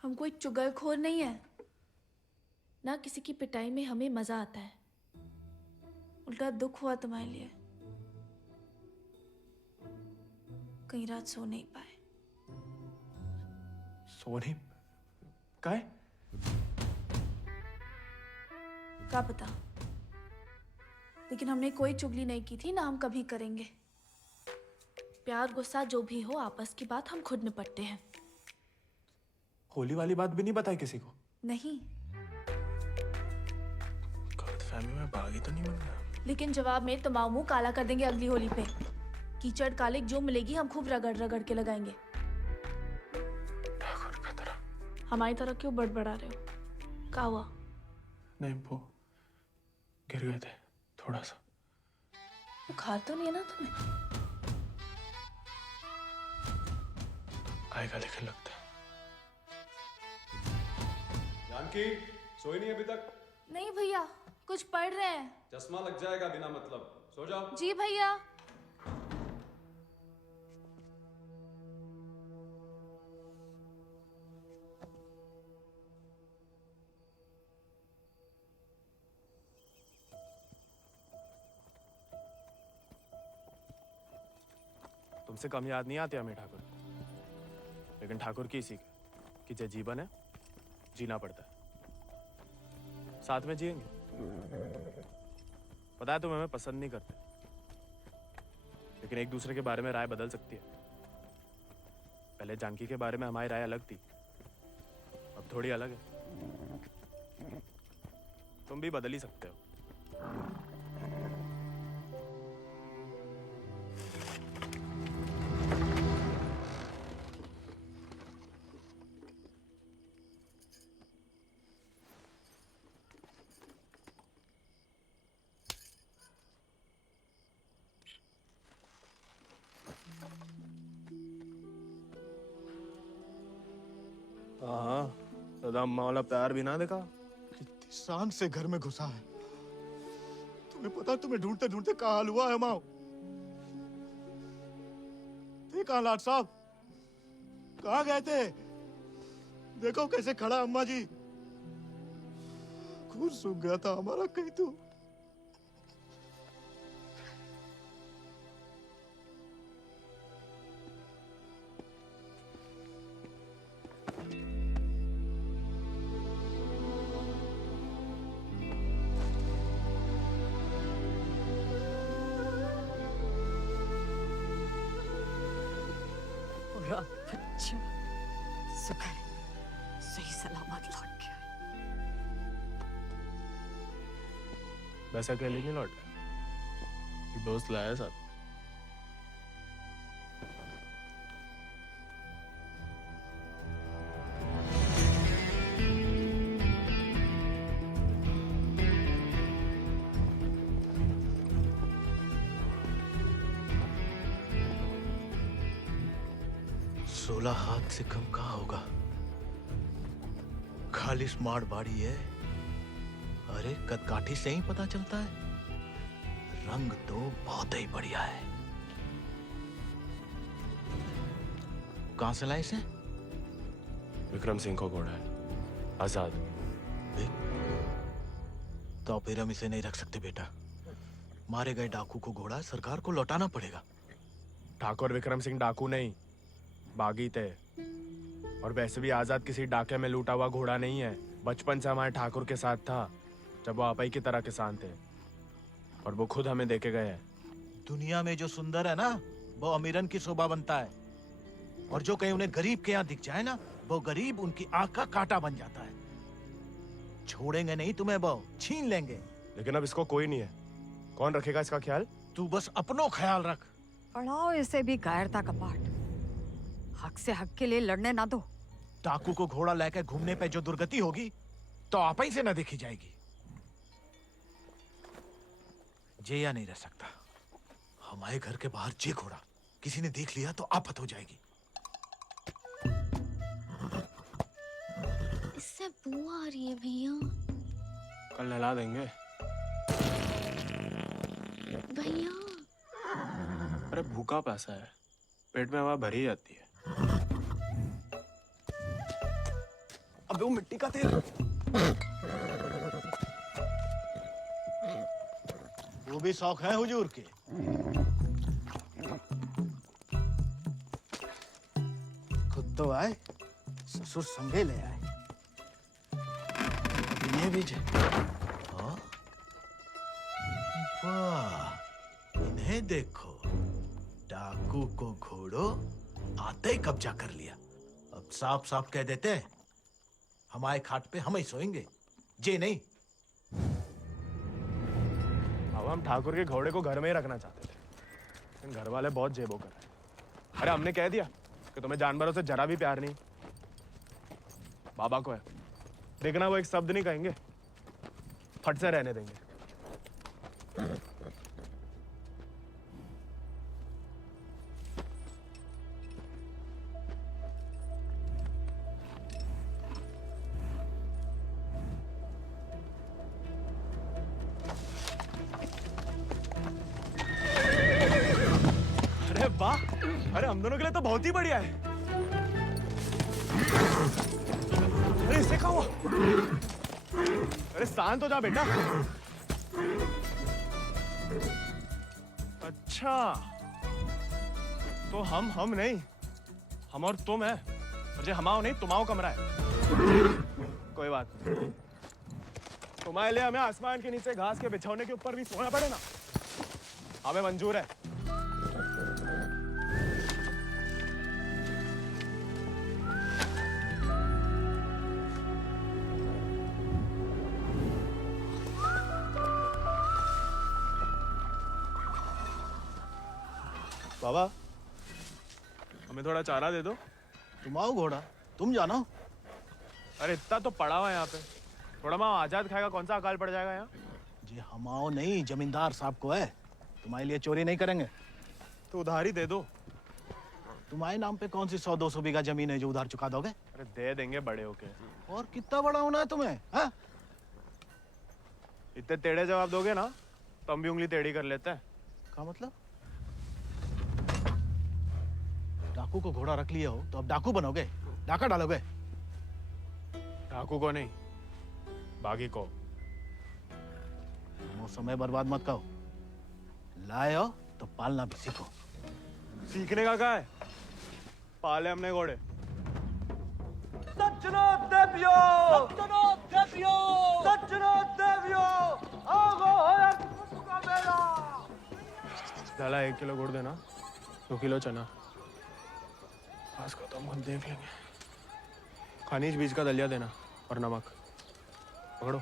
हम कोई चुगलखोर नहीं है ना, किसी की पिटाई में हमें मजा आता है। उल्टा दुख हुआ तुम्हारे लिए, कई रात सो नहीं पाए। सो नहीं? काय? क्या पता, लेकिन हमने कोई चुगली नहीं की थी, ना हम कभी करेंगे। प्यार गुस्सा जो भी हो, आपस की बात हम खुद निपटते हैं। होली वाली बात भी नहीं बताई किसी को? नहीं। गलतफहमी में बागी तो नहीं बन गया? लेकिन जवाब में तुम्हारा मुंह काला कर देंगे अगली होली पे। कीचड़ कालिक जो मिलेगी हम खूब रगड़ रगड़ के लगाएंगे। ठाकुर का तरह। हमारी तरह क्यों बड़बड़ा रहे हो? क्या हुआ? नहीं, वो गिर गए थे थोड़ा सा। बुखार तो नहीं है ना तुम्हें? आएगा लेकिन लगता है। जानकी सोई नहीं अभी तक? नहीं भैया, कुछ पढ़ रहे हैं। चश्मा लग जाएगा बिना मतलब, सो जाओ। जी भैया। तुमसे कम याद नहीं आती हमें ठाकुर, लेकिन ठाकुर की सीख कि जो जीवन है जीना पड़ता है, साथ में जिएंगे। पता है तुम हमें पसंद नहीं करते, लेकिन एक दूसरे के बारे में राय बदल सकती है। पहले जानकी के बारे में हमारी राय अलग थी, अब थोड़ी अलग है। तुम भी बदल ही सकते हो। हाँ, दादा अम्मा वाला प्यार भी ना देखा। कितनी शान से घर में घुसा है। तुम्हें पता, तुम्हें ढूंढते ढूंढते कहाँ हाल हुआ है माओ। देखा लाट साहब, कहाँ गए थे? देखो कैसे खड़ा अम्मा जी। खून सूख गया था हमारा कहीं तो। बच्चा शुक्र है सही सलामत लौट गया। वैसे अकेले नहीं लौट गया, दोस्त लाया साथ। हाथ से कम कहाँ होगा? खाली स्मार्ट बाड़ी है। अरे कदकाठी से ही पता चलता है, रंग तो बहुत ही बढ़िया है। कहां से लाए इसे? विक्रम सिंह को घोड़ा है, आजाद। तो फिर हम इसे नहीं रख सकते बेटा। मारे गए डाकू को घोड़ा सरकार को लौटाना पड़ेगा। ठाकुर विक्रम सिंह डाकू नहीं, बागी थे। और वैसे भी आजाद किसी डाके में लूटा हुआ घोड़ा नहीं है। बचपन से हमारे ठाकुर के साथ था, जब वो आप ही की तरह किसान थे, और वो खुद हमें देके गए हैं। दुनिया में जो सुंदर है ना, वो अमीरन की शोभा बनता है, और जो कहीं उन्हें गरीब के यहाँ दिख जाए ना, वो गरीब उनकी आंख का कांटा बन जाता है। छोड़ेंगे नहीं तुम्हें, वो छीन लेंगे। लेकिन अब इसको कोई नहीं है, कौन रखेगा इसका ख्याल? तू बस अपनो ख्याल रख। पढ़ाओ इसे भी कायरता का पाठ। हक से हक के लिए लड़ने ना दो। डाकू को घोड़ा लेकर घूमने पे जो दुर्गति होगी तो आप ही से न देखी जाएगी। जेया नहीं रह सकता। हमारे घर के बाहर जे घोड़ा किसी ने देख लिया तो आफत हो जाएगी। इससे बू आ रही है भैया। कल नहला देंगे भैया। अरे भूखा पैसा है, पेट में हवा भरी जाती है। अबे वो मिट्टी का तेल। वो भी शौक है हुजूर के। खुद तो आए, ससुर संगे ले आए। इन्हें भी वाह, इन्हें देखो, डाकू को घोड़ो आते ही कब्जा कर लिया। अब साफ साफ कह देते हैं, हमारे खाट पे हम ही सोएंगे, जे नहीं। अब हम ठाकुर के घोड़े को घर में ही रखना चाहते थे, लेकिन घर वाले बहुत जेबो कर रहे हैं। अरे हमने कह दिया कि तुम्हें जानवरों से जरा भी प्यार नहीं। बाबा को है। देखना वो एक शब्द नहीं कहेंगे, फट से रहने देंगे। अरे वाह, अरे हम दोनों के लिए तो बहुत ही बढ़िया है। अरे इससे क्या हुआ? अरे शांत हो जा बेटा। अच्छा, तो हम नहीं, हम और तुम है। मुझे हमाओ नहीं तुम्हाओ कमरा है। कोई बात नहीं, तुम्हारे लिए हमें आसमान के नीचे घास के बिछौने के ऊपर भी सोना पड़े ना, हमें मंजूर है। बाबा, हमें थोड़ा चारा दे दो। तुम आओ घोड़ा, तुम जानो। अरे इतना तो पड़ा हुआ है यहाँ पे, थोड़ा माँ आजाद खाएगा, कौन सा अकाल पड़ जाएगा यहाँ? जी हमाओ नहीं, जमींदार साहब को है। तुम्हारे लिए चोरी नहीं करेंगे। तो उधार ही दे दो। तुम्हारे नाम पे कौन सी 100-200 बीघा जमीन है जो उधार चुका दोगे? अरे दे देंगे बड़े होके। और कितना बड़ा होना है तुम्हें? हाँ? इतने टेढ़े जवाब दोगे ना तो हम भी उंगली टेढ़ी कर लेते हैं। क्या मतलब? डाकू को घोड़ा रख लिया हो तो अब डाकू बनोगे, डाका डालोगे? डाकू को नहीं, बागी को। वो समय बर्बाद मत करो। लाए हो तो पालना भी सीखो। सीखने का क्या है? पाले हमने घोड़े। डाला 1 किलो गुड़ देना, 2 किलो चना। आज को तो हम खुद देख लेंगे। खनिज बीज का दलिया देना और नमक। पकड़ो,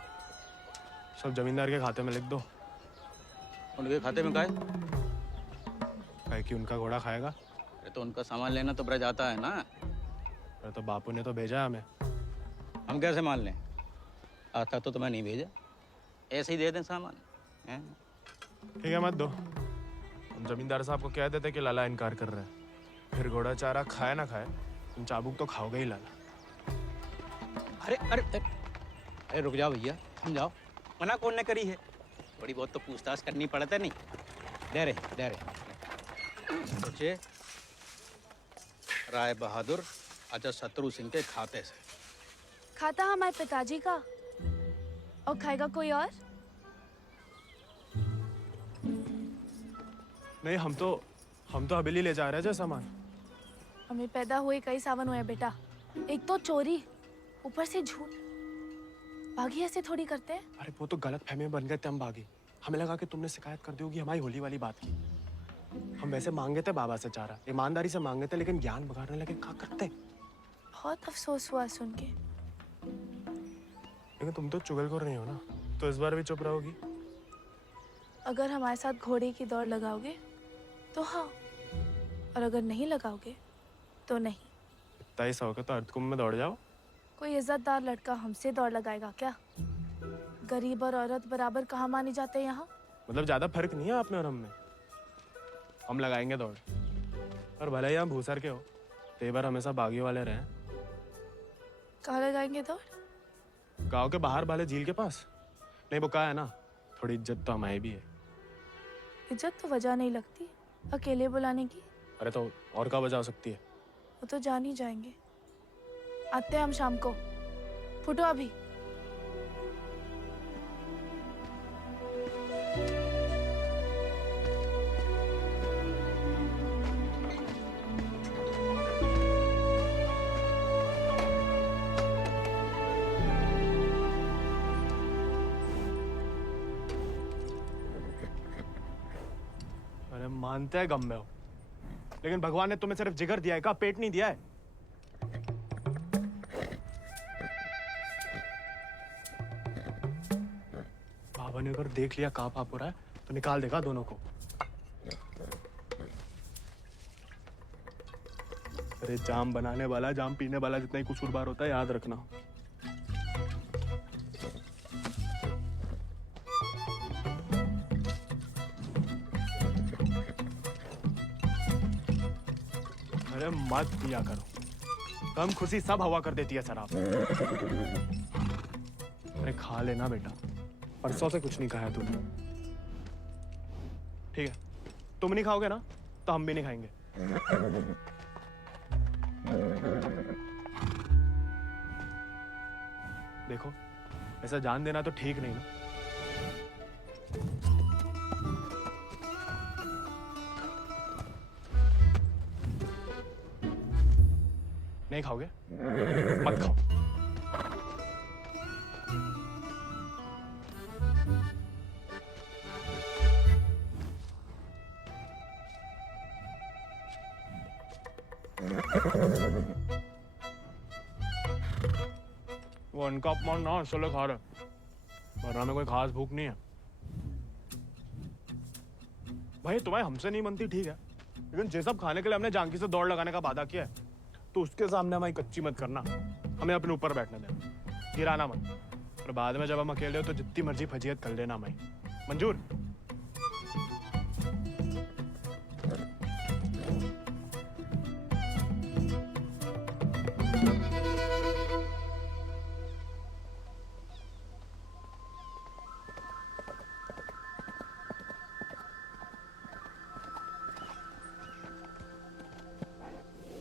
सब जमींदार के खाते में लिख दो। उनके खाते में काय? काहे कि उनका घोड़ा खाएगा। अरे तो उनका सामान लेना तो ब्रज आता है ना। अरे तो बापू ने तो भेजा है हमें। हम कैसे मान लें? आज तक तो तुम्हें नहीं भेजा, ऐसे ही दे दें सामान। ठीक है, मत दो। हम जमींदार साहब को कह देते कि लाला इनकार कर रहा है, फिर घोड़ा चारा खाए ना खाए, तुम चाबुक तो खाओगे ही लाला। अरे अरे अरे रुक जाओ भैया, समझाओ। मना कौन ने करी है? थोड़ी बहुत तो पूछताछ करनी पड़ता नहीं। डरे सोचे राय बहादुर अजय शत्रु सिंह के खाते से। खाता हमारे पिताजी का, और खाएगा कोई और? नहीं, हम तो हवेली ले जा रहे हैं सामान। हमें पैदा हुए कई सावन हुए बेटा। एक तो चोरी, ऊपर से झूठ। बागी ऐसे थोड़ी करते हैं। अरे वो तो गलत फहमी में बन गए थे हम बागी। हमें लगा कि तुमने शिकायत कर दी होगी हमारी होली वाली बात की। हम वैसे मांगे थे बाबा से चारा, ईमानदारी से मांगे थे, लेकिन ज्ञान बगाड़ने लगे। क्या करते? बहुत अफसोस हुआ सुन के। लेकिन तुम तो चुगलखोर नहीं हो ना, तो इस बार भी चुप रहोगी? अगर हमारे साथ घोड़े की दौड़ लगाओगे तो हाँ, और अगर नहीं लगाओगे तो नहीं। इतना ही शौक है तो अर्धकुंभ में दौड़ जाओ। कोई इज्जतदार लड़का हमसे दौड़ लगाएगा क्या? गरीब और औरत बराबर कहाँ माने जाते हैं यहाँ? मतलब ज्यादा फर्क नहीं है आप में और हम में। हम लगाएंगे दौड़, और भले ही हम भूसर के हो, तेवर हमेशा बागी वाले रहे। कहाँ लगाएंगे दौड़? गांव के बाहर वाले झील के पास। नहीं वो कहा है ना, थोड़ी इज्जत तो हमारी भी है। इज्जत तो वजह नहीं लगती अकेले बुलाने की। अरे तो और क्या वजह हो सकती है? वो तो जान ही जाएंगे। आते हैं हम शाम को। फुटो अभी। अरे मानते हैं गम में हो, लेकिन भगवान ने तुम्हें सिर्फ जिगर दिया है, का पेट नहीं दिया है। बाबा ने अगर देख लिया कहाँ पाप हो रहा है तो निकाल देगा दोनों को। अरे जाम बनाने वाला जाम पीने वाला जितना ही कसूरवार होता है, याद रखना। अरे मत पिया करो, कम खुशी सब हवा कर देती है शराब। अरे खा लेना बेटा, परसों से कुछ नहीं खाया तूने। ठीक है, तुम नहीं खाओगे ना तो हम भी नहीं खाएंगे। देखो, ऐसा जान देना तो ठीक नहीं ना। नहीं खाओगे? मत खाओ। वो इनका अपमान ना इसलिए खा रहे, वरना में कोई खास भूख नहीं है। भाई तुम्हें हमसे नहीं बनती ठीक है, लेकिन जे सब खाने के लिए हमने जानकी से दौड़ लगाने का वादा किया है, तो उसके सामने हमारी कच्ची मत करना। हमें अपने ऊपर बैठने देना, गिराना मत। और बाद में जब हम अकेले हो तो जितनी मर्जी फजीयत कर लेना हमारी। मंजूर?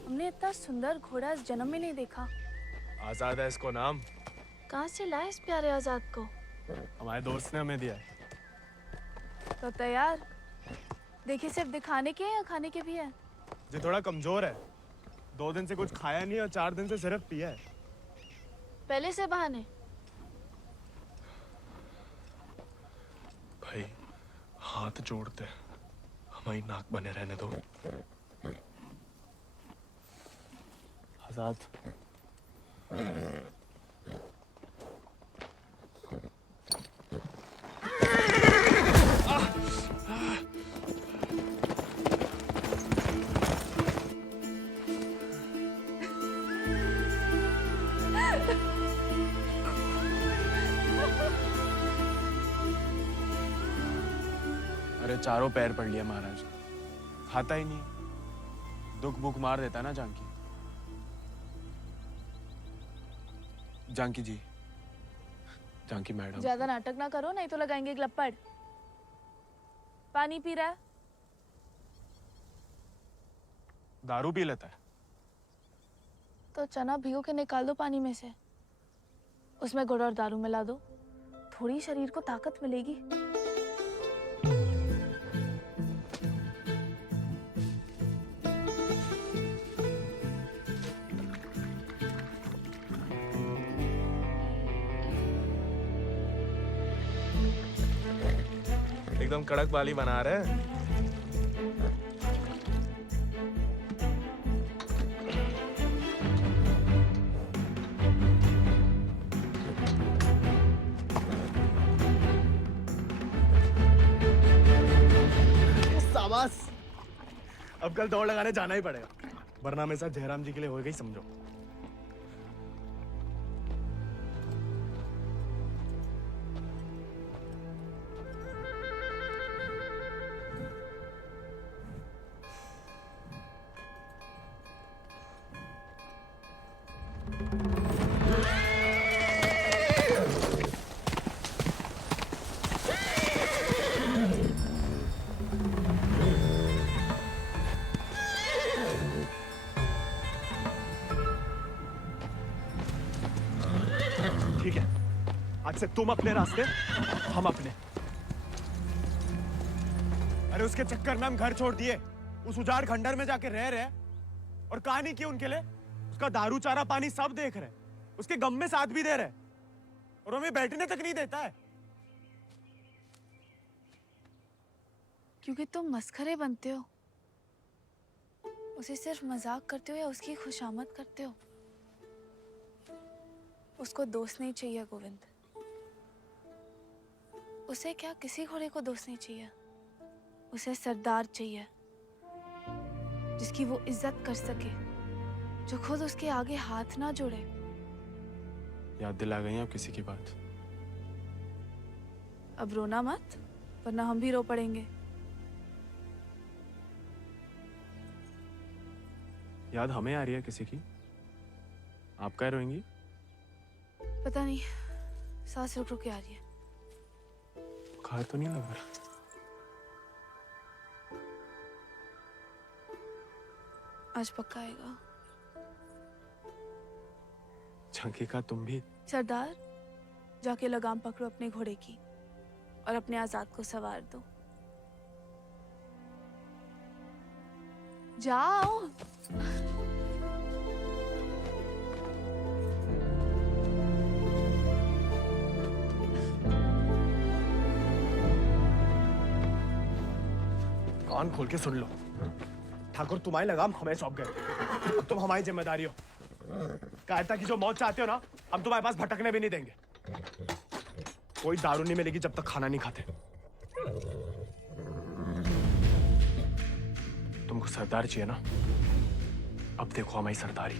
हमने इतना सुंदर घोड़ा इस जन्म में नहीं देखा। आजाद है इसको नाम। कहाँ से लाए इस प्यारे आजाद को? हमारे दोस्त ने हमें दिया है। तो तैयार? देखिए सिर्फ दिखाने के हैं या खाने के भी हैं? ये थोड़ा कमजोर है, 2 दिन से कुछ खाया नहीं और 4 दिन से सिर्फ पिया है। पहले से बहाने। भाई हाथ जोड़ते, हमारी नाक बने रहने दो। आजाद, अरे चारों पैर पड़ लिया महाराज, खाता ही नहीं। दुख भूख मार देता ना जानकी। जानकी जी, जानकी मैडम। ज्यादा नाटक ना करो नहीं तो लगाएंगे ग्लप्पड़। पानी पी रहा है? दारू पी लेता है। तो चना भिगो के निकाल दो पानी में से, उसमें गुड़ और दारू मिला दो, थोड़ी शरीर को ताकत मिलेगी। एकदम कड़क वाली बना रहे हैं। शाबाश। अब कल दौड़ लगाने जाना ही पड़ेगा, वरना मेरे साथ जयराम जी के लिए हो गई समझो। ठीक है, आज से तुम अपने रास्ते, हम अपने। अरे उसके चक्कर में हम घर छोड़ दिए, उस उजाड़ खंडर में जाके रह रहे, और कहानी की उनके लिए उसका दारू चारा पानी सब देख रहे, उसके गम में साथ भी दे रहे, और हमें बैठने तक नहीं देता है। क्योंकि तुम मस्खरे बनते हो, उसे सिर्फ मजाक करते हो या उसकी खुशामद करते हो। उसको दोस्त नहीं चाहिए गोविंद, उसे क्या किसी घोड़े को दोस्त नहीं चाहिए, उसे सरदार चाहिए जिसकी वो इज्जत कर सके, जो खुद उसके आगे हाथ ना जोड़े। याद दिला गई अब किसी की बात। अब रोना मत, वरना हम भी रो पड़ेंगे। याद हमें आ रही है किसी की? आप क्या रोएंगी? पता नहीं, सांस रुक रुक के आ रही है। बुखार तो नहीं लग रहा? आज पक्का आएगा। झंकी का तुम भी? सरदार, जाके लगाम पकड़ो अपने घोड़े की और अपने आजाद को सवार दो। जाओ। कान खोल के सुन लो, ठाकुर तुम्हारी लगाम हमें सौंप गए। अब तुम हमारी जिम्मेदारी हो। कायरता की जो मौत चाहते हो ना, हम तुम्हारे पास भटकने भी नहीं देंगे। कोई दारू नहीं मिलेगी जब तक खाना नहीं खाते। तुमको सरदार चाहिए ना? अब देखो हमारी सरदारी।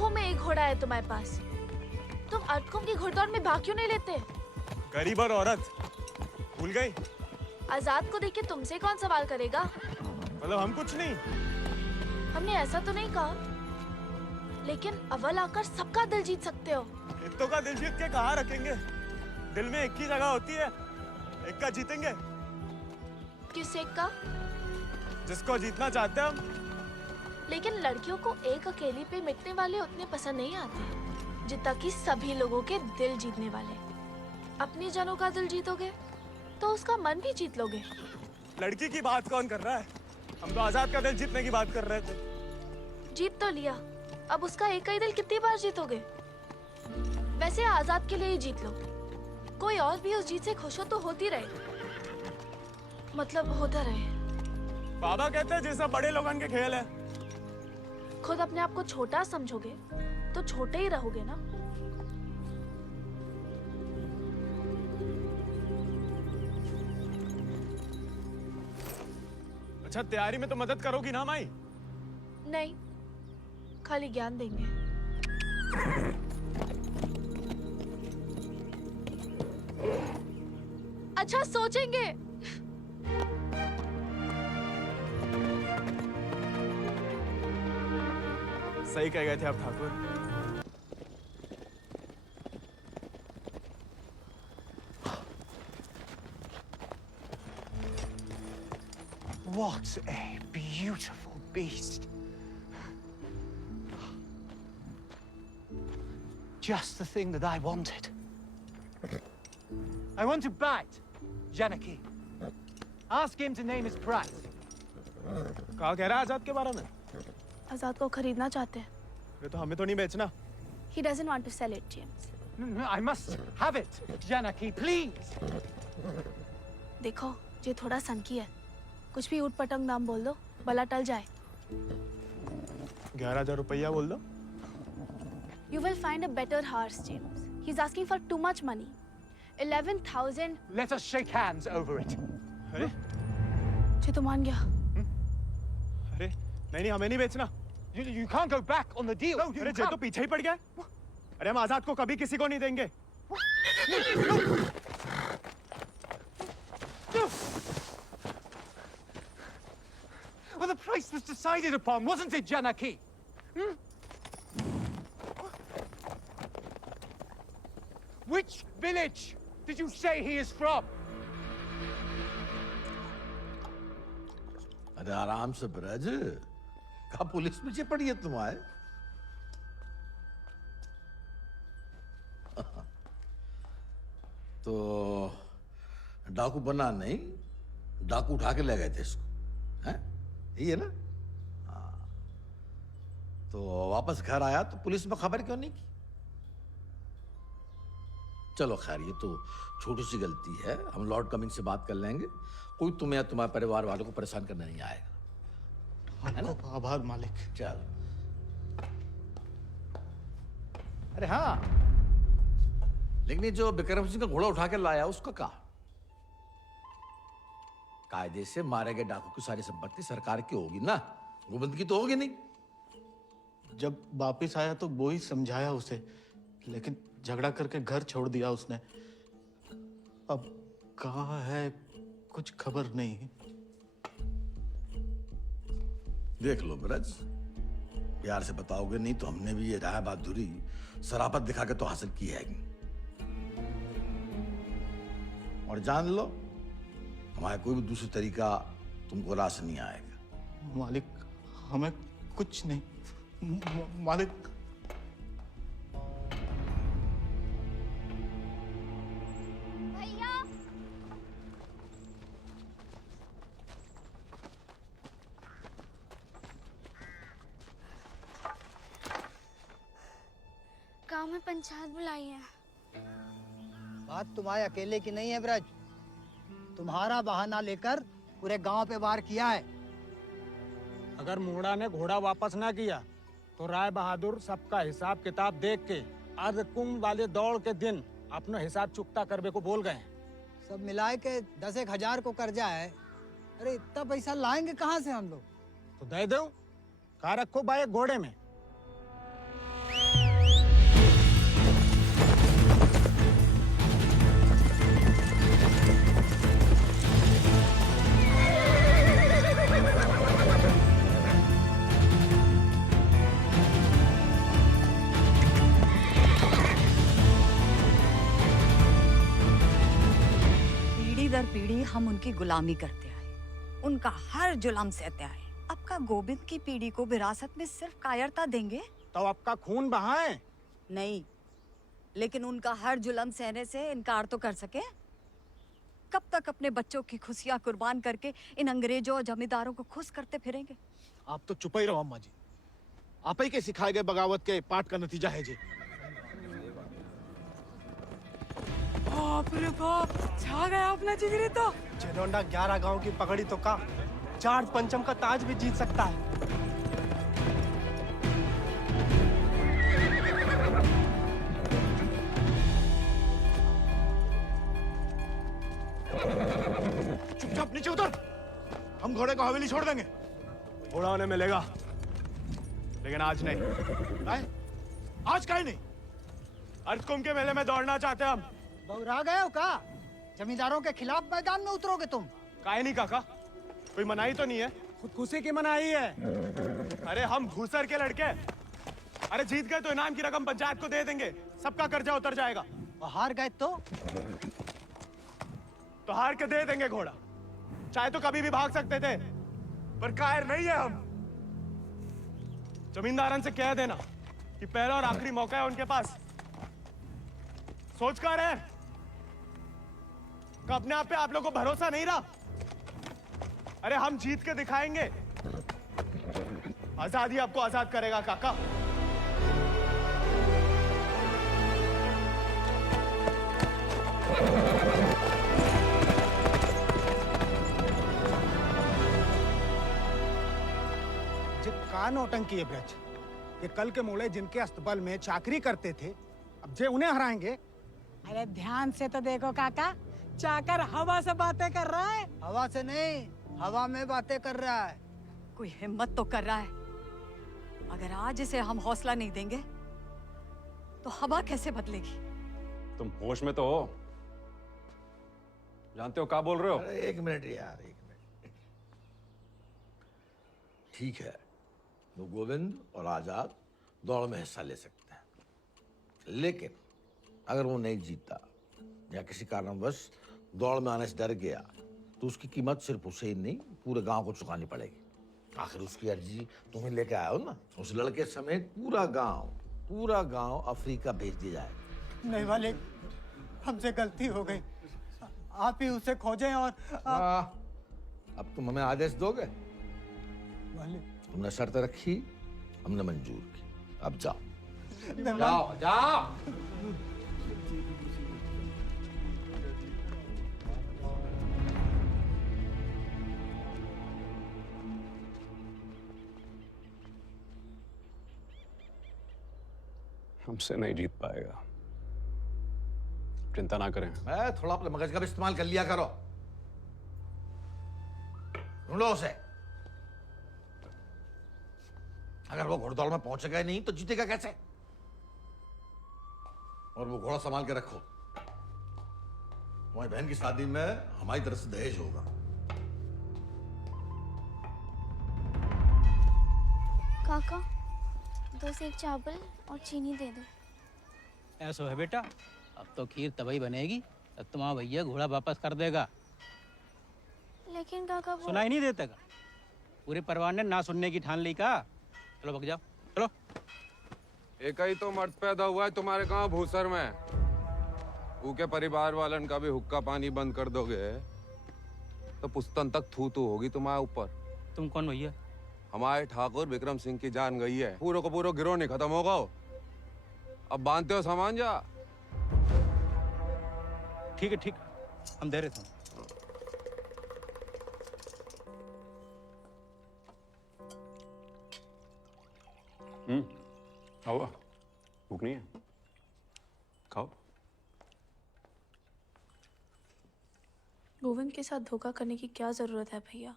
लाखों में एक घोड़ा है तुम्हारे पास, तुम अर्धकुंभ की घुड़दौड़ में भाग क्यों नहीं लेते? गरीब और औरत भूल गई? आजाद को देख के तुमसे कौन सवाल करेगा? मतलब हम कुछ नहीं? हमने ऐसा तो नहीं कहा, लेकिन अव्वल आकर सबका दिल जीत सकते हो। इत्तों का दिल जीत के कहाँ रखेंगे? दिल में एक ही जगह होती है, एक का जीतेंगे। किस एक का? जिसको जीतना चाहते हैं हम। लेकिन लड़कियों को एक अकेली पे मिटने वाले उतने पसंद नहीं आते जितना कि सभी लोगों के दिल जीतने वाले। अपनी जनों का दिल जीतोगे तो उसका मन भी जीत लोगे। लड़की की बात कौन कर रहा है? हम तो आजाद का दिल जीतने की बात कर रहे थे। जीत तो लिया, अब उसका एक ही दिल कितनी बार जीतोगे? वैसे आजाद के लिए ही जीत लो, कोई और भी उस जीत से खुश हो तो होती रहे, मतलब होता रहे। बाबा कहते हैं जैसा बड़े लोगों के खेल है। खुद अपने आप को छोटा समझोगे तो छोटे ही रहोगे ना। अच्छा, तैयारी में तो मदद करोगी ना माई? नहीं, खाली ज्ञान देंगे। अच्छा, सोचेंगे। सही कह गए थे आप Thakur. What a beautiful beast. Just the thing that I wanted. I want to bite Janaki. Ask him to name his price. कहा कह रहा है आजाद के बारे में? आजाद को खरीदना चाहते हैं। ये तो हमें तो नहीं बेचना। He doesn't want to sell it, James. No, I must have it, Janaki, please. देखो, ये थोड़ा सनकी है, कुछ भी ऊट पटंग नाम बोल दो, भला टल जाए। 11,000 रुपया बोल दो। You will find a better horse, James. He's asking for too much money. 11,000. Let us shake hands over it. अरे? ये तो मान गया। अरे, नहीं, हमें नहीं बेचना। You can't go back on the deal. No, अरे, ये तो पीछे ही पड़ गया। अरे, हम आजाद को कभी किसी को नहीं देंगे। Well, the price was decided upon, wasn't it, Janaki? Which village did you say he is from? अरे आराम से ब्रज, कहा पुलिस पीछे पड़ी है तुम्हारे? तो डाकू बना नहीं, डाकू उठा के ले गए थे इसको, हैं? यही है ना? हाँ। तो वापस घर आया तो पुलिस में खबर क्यों नहीं की? चलो खैर, ये तो छोटी सी गलती है, हम लॉर्ड कमिंग से बात कर लेंगे, कोई तुम्हें या तुम्हारे परिवार वालों को परेशान करने नहीं आएगा, है ना? आभार मालिक। चल। अरे हाँ, लेकिन ये जो विक्रम सिंह का घोड़ा उठा के लाया उसका कहा? कायदे से मारे गए डाकू की सारी संपत्ति सरकार की होगी ना, गोविंद की तो होगी नहीं। जब वापिस आया तो वो ही समझाया उसे, लेकिन झगड़ा करके घर छोड़ दिया उसने। अब कहाँ है कुछ खबर नहीं। देख लो ब्रज, प्यार से बताओगे नहीं तो हमने भी ये राय बहादुरी शराफत दिखा के तो हासिल की है, और जान लो हमारा कोई भी दूसरी तरीका तुमको रास नहीं आएगा। मालिक, हमें कुछ नहीं। मालिक, गांव में पंचायत बुलाई है। बात तुम्हारे अकेले की नहीं है ब्रज, तुम्हारा बहाना लेकर पूरे गांव पे वार किया है। अगर मुंगड़ा ने घोड़ा वापस ना किया तो राय बहादुर सबका हिसाब किताब देख के अर्धकुंभ वाले दौड़ के दिन अपना हिसाब चुकता करने को बोल गए। सब मिलाए के 10,000 को कर्जा है। अरे इतना पैसा लाएंगे कहाँ से हम लोग? तो दे दो, कहा रखो भाई घोड़े में। पीढ़ी हम उनकी गुलामी करते आए, उनका हर जुल्म सहते आए। अब का गोविंद की पीढ़ी को विरासत में सिर्फ कायरता देंगे? तो आपका खून बहाए? नहीं, लेकिन उनका हर जुल्म सहने से इनकार तो कर सके। कब तक अपने बच्चों की खुशियां कुर्बान करके इन अंग्रेजों और जमींदारों को खुश करते फिरेंगे? आप तो चुप ही रहो अम्मा जी। आप ही के सिखाए गए बगावत के पाठ का नतीजा है जी। बाप रे बाप, छा गया अपना जिगरी तो। चिरौंडा 11 गांव की पगड़ी तो का चार पंचम का ताज भी जीत सकता है। चुपचाप नीचे उतर। हम घोड़े को हवेली छोड़ देंगे। घोड़ा उन्हें मिलेगा, लेकिन आज नहीं। आज काहे नहीं? अर्धकुंभ के मेले में दौड़ना चाहते हम। बौरा गए हो का? जमींदारों के खिलाफ मैदान में उतरोगे तुम? काहे नहीं काका, कोई मनाही तो नहीं है? खुदकुशी की मनाही है। अरे हम घूसर के लड़के, अरे जीत गए तो इनाम की रकम पंचायत को दे देंगे, सबका कर्जा उतर जाएगा। और हार गए तो हार के दे देंगे घोड़ा। चाहे तो कभी भी भाग सकते थे, पर कायर नहीं है हम। जमींदारन से कह देना कि पहला और आखिरी मौका है उनके पास। सोच कर है कि अपने आप पे आप लोगों को भरोसा नहीं रहा। अरे हम जीत के दिखाएंगे। आजादी आपको आजाद करेगा काका। का नौटंकी है ब्रज। ये कल के मोड़े जिनके अस्तबल में चाकरी करते थे, अब जे उन्हें हराएंगे। अरे ध्यान से तो देखो काका, चाकर हवा से बातें कर रहा है। हवा से नहीं, हवा में बातें कर रहा है। कोई हिम्मत तो कर रहा है। अगर आज इसे हम हौसला नहीं देंगे तो हवा कैसे बदलेगी? तुम होश में तो हो? जानते हो क्या बोल रहे हो? अरे एक मिनट यार, एक मिनट। ठीक है, वो गोविंद और आजाद दौड़ में हिस्सा ले सकते हैं, लेकिन अगर वो नहीं जीता या किसी कारणवश दौड़ में आने से डर गया तो उसकी कीमत सिर्फ उसे ही नहीं पूरे गांव को चुकानी पड़ेगी। आखिर उसकी अर्जी तुम्हें लेके आए हो ना। उस लड़के समेत पूरा गांव अफ्रीका भेज दिया जाए। नहीं वाले, हमसे गलती हो गई। आप ही उसे खोजें और अब तुम हमें आदेश दोगे? वाले तुमने शर्त रखी, हमने मंजूर की। अब जाओ नहीं, जाओ जाओ। हमसे नहीं जीत पाएगा, चिंता ना करें। मैं थोड़ा अपने मगज का भी इस्तेमाल कर लिया करो। ढूंढो उसे। अगर वो घोड़दौड़ में पहुंचेगा ही नहीं तो जीतेगा कैसे? और वो घोड़ा संभाल के रखो। तुम्हारी बहन की शादी में हमारी तरफ से दहेज होगा। काका, 2 सेक चावल और चीनी दे दो। ऐसा है बेटा, अब तो खीर तभी बनेगी तब तुम्हारा भैया घोड़ा वापस कर देगा। लेकिन काका वो... सुनाई नहीं देता का? पूरे परिवार ने ना सुनने की ठान ली का। चलो भग जाओ, चलो। एक ही तो मर्द पैदा हुआ है तुम्हारे गांव भूसर में। ऊके परिवार वालन का भी हुक्का पानी बंद कर दोगे तो पुस्तन तक थू थू होगी तुम्हारे ऊपर। तुम कौन भैया? हमारे ठाकुर विक्रम सिंह की जान गई है। पूरे को पूरा गिरोह नहीं खत्म होगा। अब बांधते हो सामान जा। ठीक है, ठीक, हम दे रहे थे। खाओ, भूख नहीं है? खाओ। गोविंद के साथ धोखा करने की क्या जरूरत है भैया?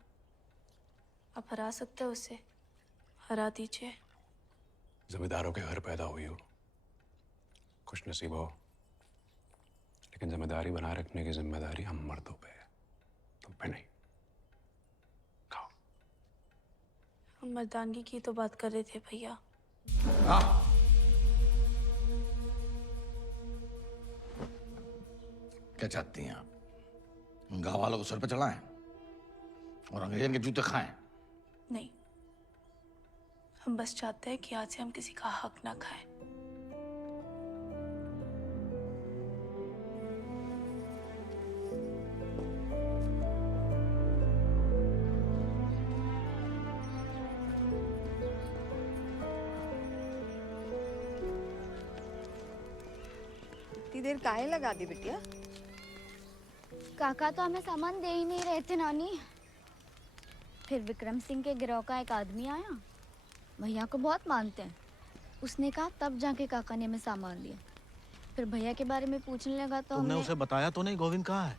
आप हरा सकते हो उसे, हरा दीजिए। जमींदारों के घर पैदा हुई हो, खुश नसीब हो, लेकिन जिम्मेदारी बनाए रखने की जिम्मेदारी हम मर्दों पे है, तुम पे नहीं। खाओ। हम मर्दानगी की तो बात कर रहे थे भैया। क्या चाहती हैं आप? गांव वालों को सर पे चढ़ाएं और अंग्रेजों के जूते खाएं। नहीं, हम बस चाहते हैं कि आज से हम किसी का हक ना खाएं। इतनी देर काहे लगा दी बिटिया? काका तो हमें सामान दे ही नहीं रहे थे नानी। फिर विक्रम सिंह के गिरोह का एक आदमी आया, भैया को बहुत मानते हैं। उसने कहा तब जाके काका ने हमें सामान दिया। फिर भैया के बारे में पूछने लगा तो तुमने हमने उसे बताया तो नहीं गोविंद कहाँ है?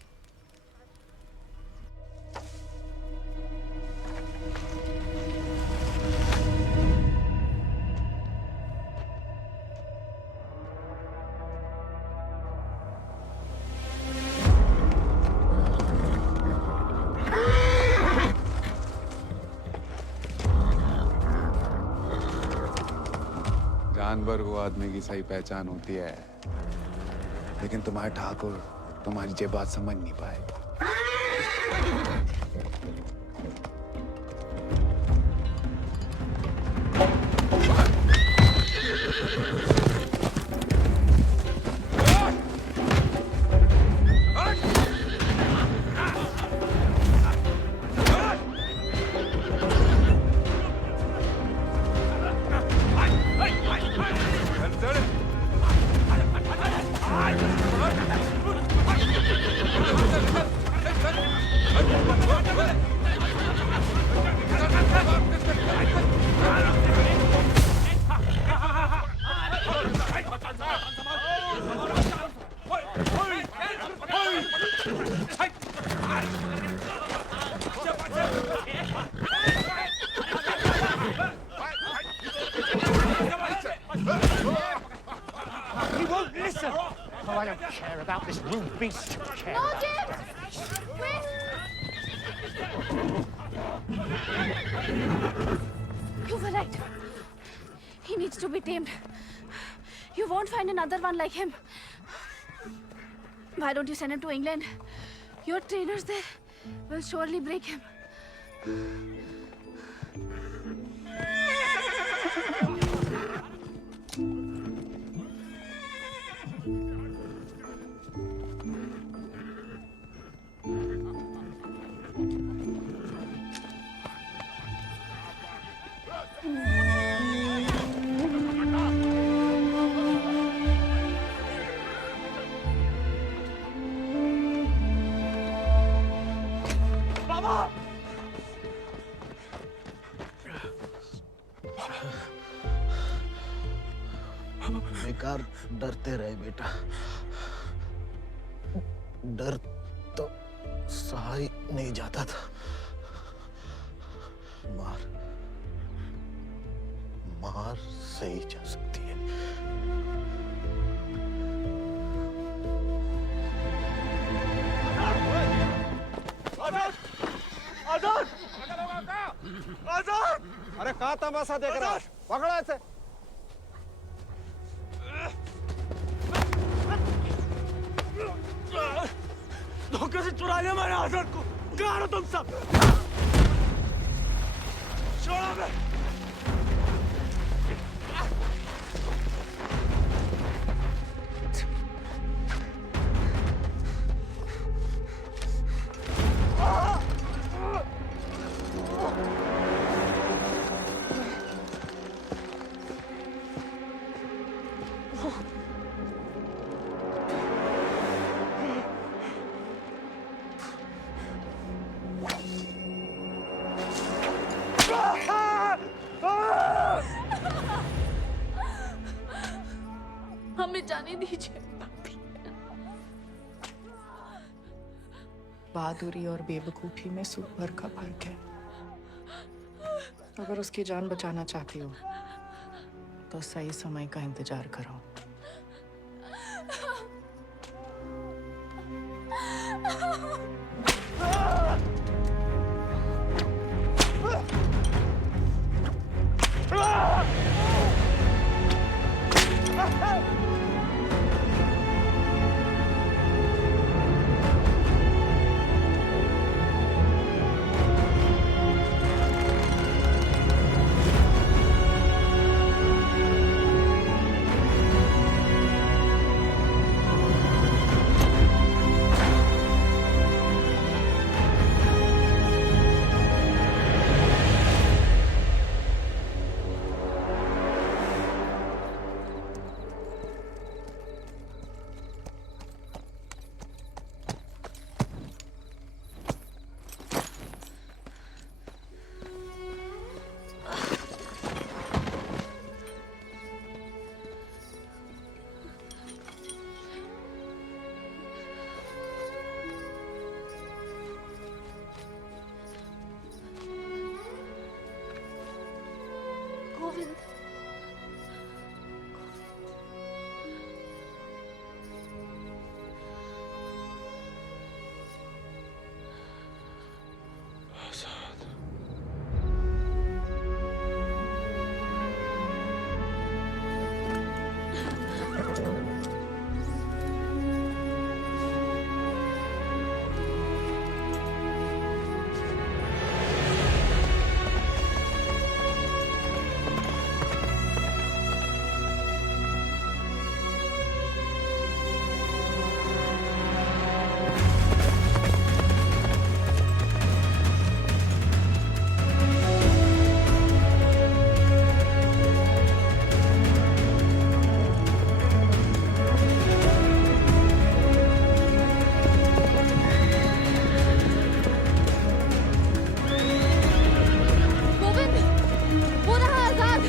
जानवर वो आदमी की सही पहचान होती है, लेकिन तुम्हारे ठाकुर तुम्हारी ये बात समझ नहीं पाए। He won't listen. Oh, I don't care about this rude beast. Care. No, James! Wait! You were right. He needs to be tamed. You won't find another one like him. Why don't you send him to England? Your trainers there will surely break him. बेकार डरते रहे बेटा। डर तो सहा ही नहीं जाता था। मार सही जा सकती है। आजाद! आजाद! अरे कहाँ तमाशा देख रहा है? पकड़ो इसे। धोखे से चुरा लिया मैंने आजाद को। कहाँ हो तुम सब? छोड़ो मैं। हमें जाने दीजिए। बहादुरी और बेवकूफी में सूप भर का फर्क है। अगर उसकी जान बचाना चाहती हो तो सही समय का इंतजार करो। गोविंद वो रहा आजाद।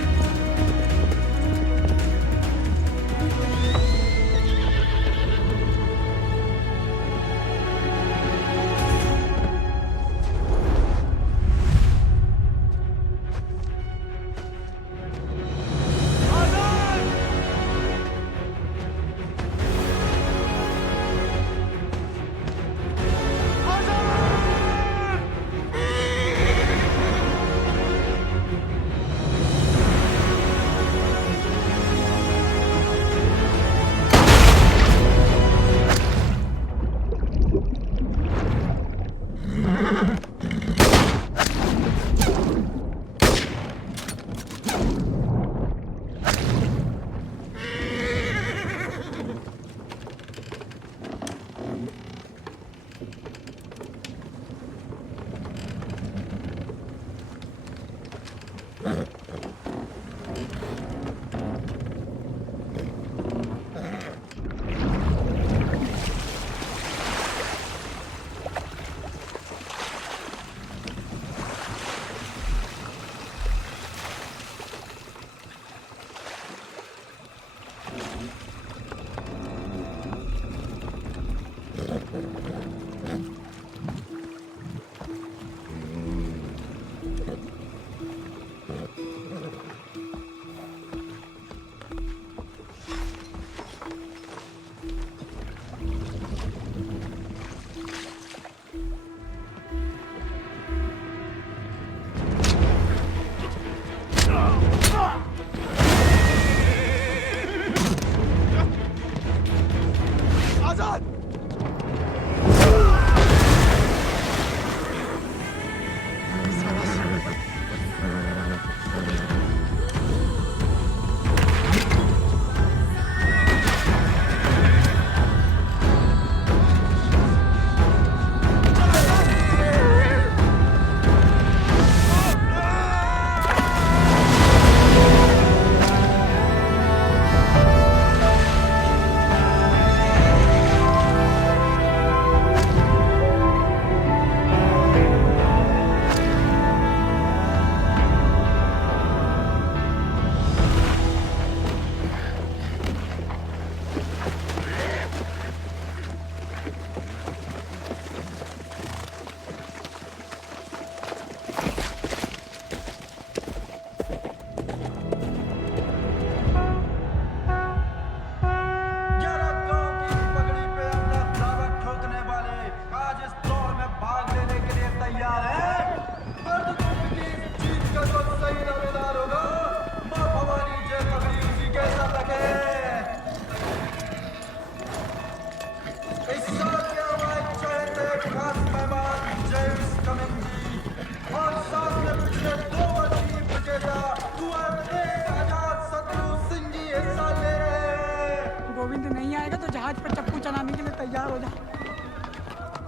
गोविंद नहीं आएगा तो जहाज पर चप्पू चलाने के लिए तैयार हो जा।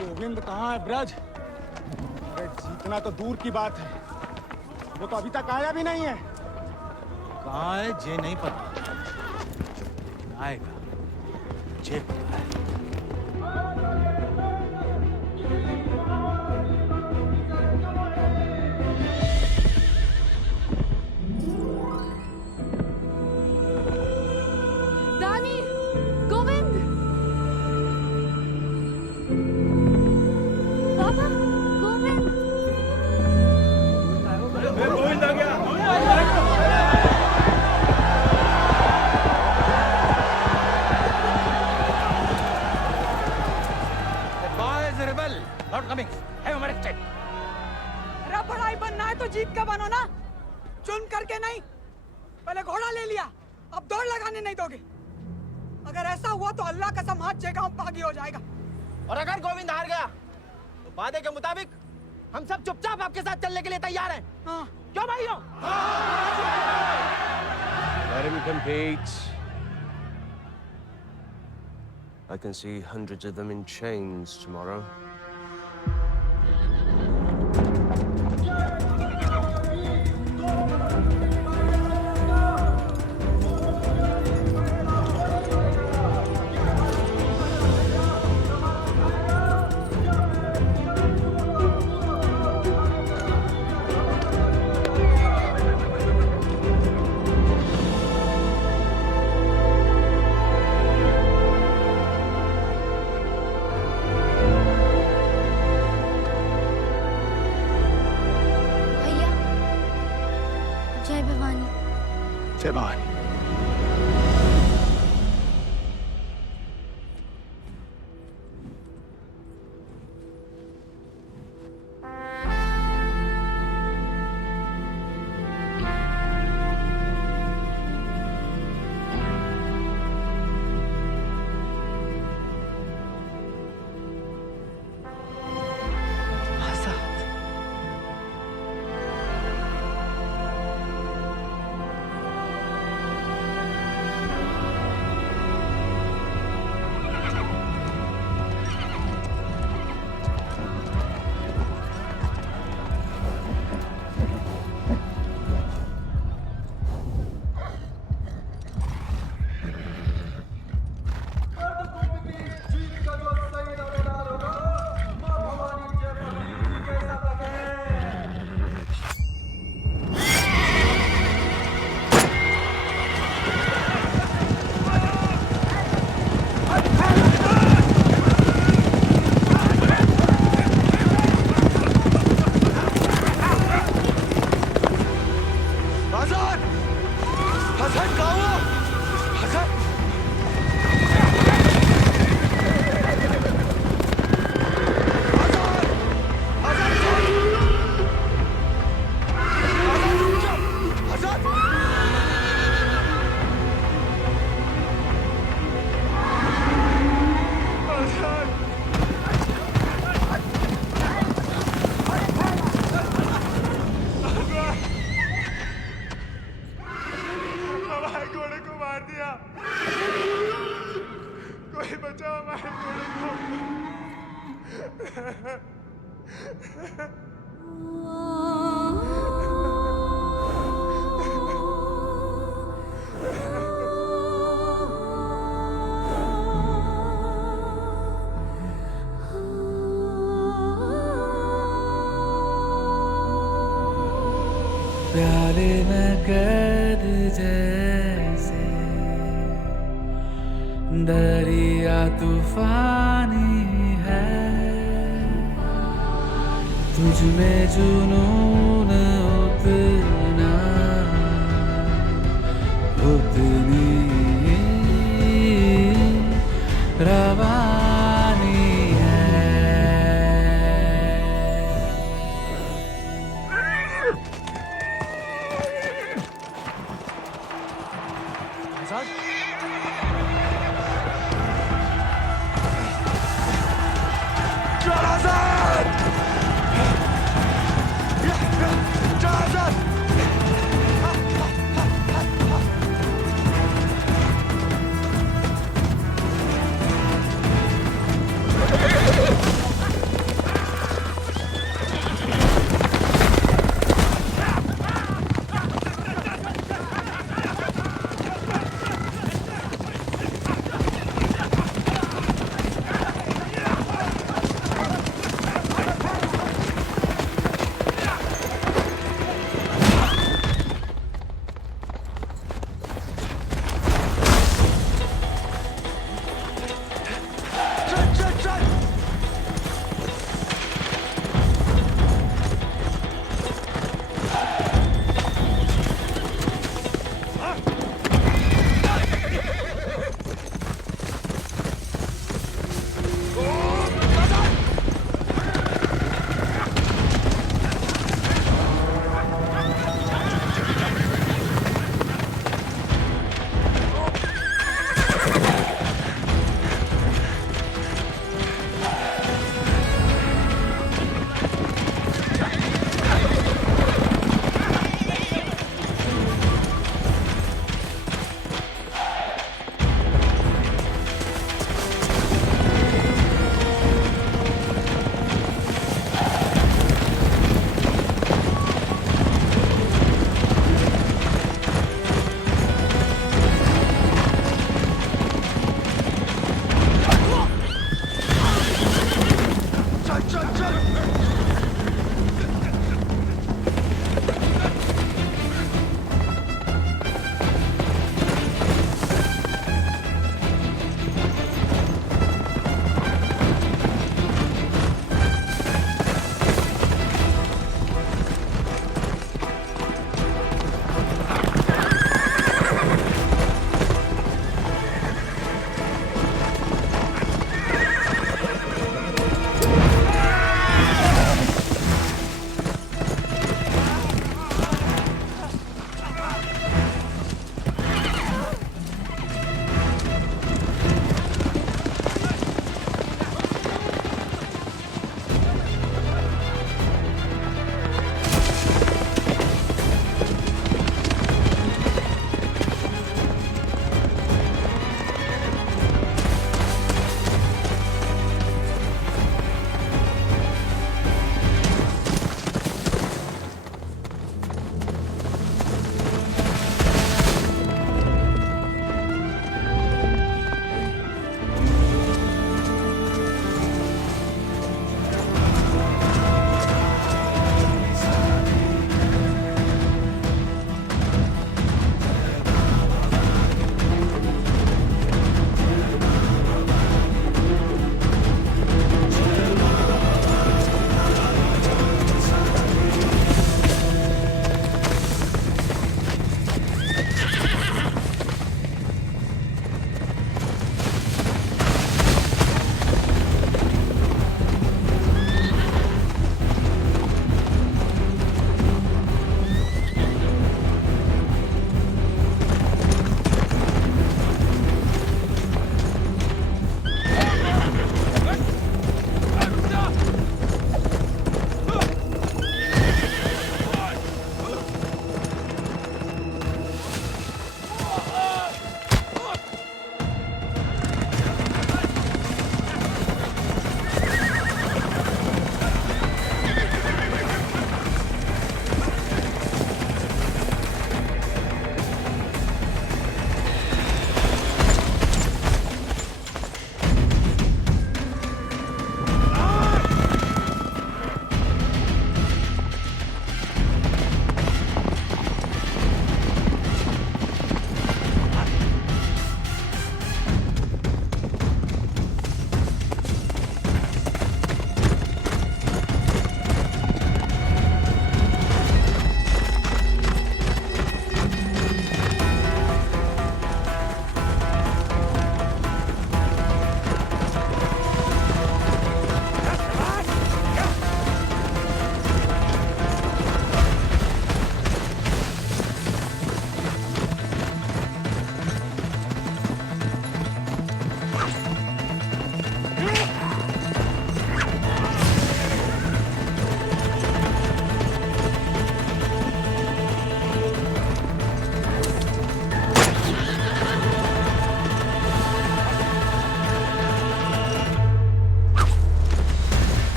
गोविंद कहाँ है ब्रज? अरे जीतना तो दूर की बात है, वो तो अभी तक आया भी नहीं है। कहाँ है जे नहीं पता, आएगा जे पता है। दानी, गोविंद, पापा, गोविंद, गोविंद आ गया। काम करके नहीं, पहले घोड़ा ले लिया, अब दौड़ लगाने नहीं दोगे। अगर ऐसा हुआ तो अल्लाह कसम हाथ जे गांव बागी हो जाएगा। और अगर गोविंद हार गया तो वादे के मुताबिक हम सब चुपचाप आपके साथ चलने के लिए तैयार हैं। हाँ। क्यों भाइयों? Let him compete. I can see hundreds of them in chains tomorrow. जय भवानी। जय भवानी। प्याले में कैद जैसे दरिया तूफानी है, तुझ में जुनून उतना उतनी रवानी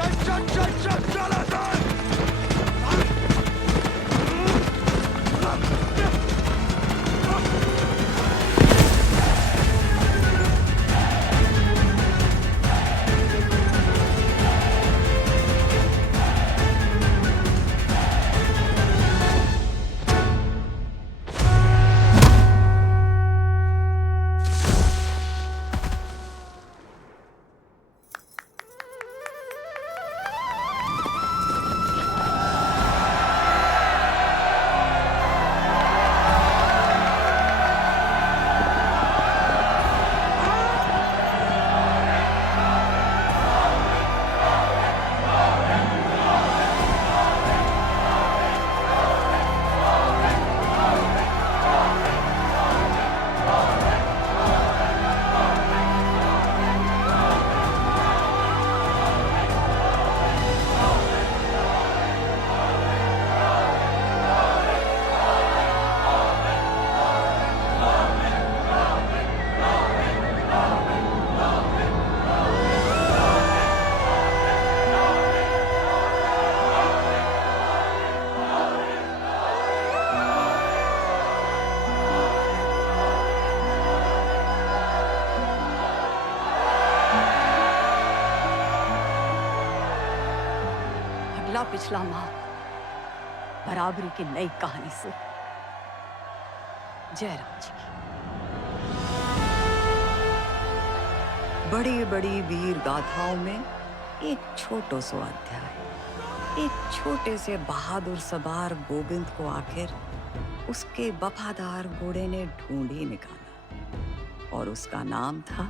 चल चल चल चल चल चल अगला पिछला माह बराबरी की नई कहानी से जयराम जी की। बड़ी बड़ी वीर गाथाओं में एक छोटो सो अध्याय। एक छोटे से बहादुर सवार गोविंद को आखिर उसके वफादार घोड़े ने ढूंढ ही निकाला और उसका नाम था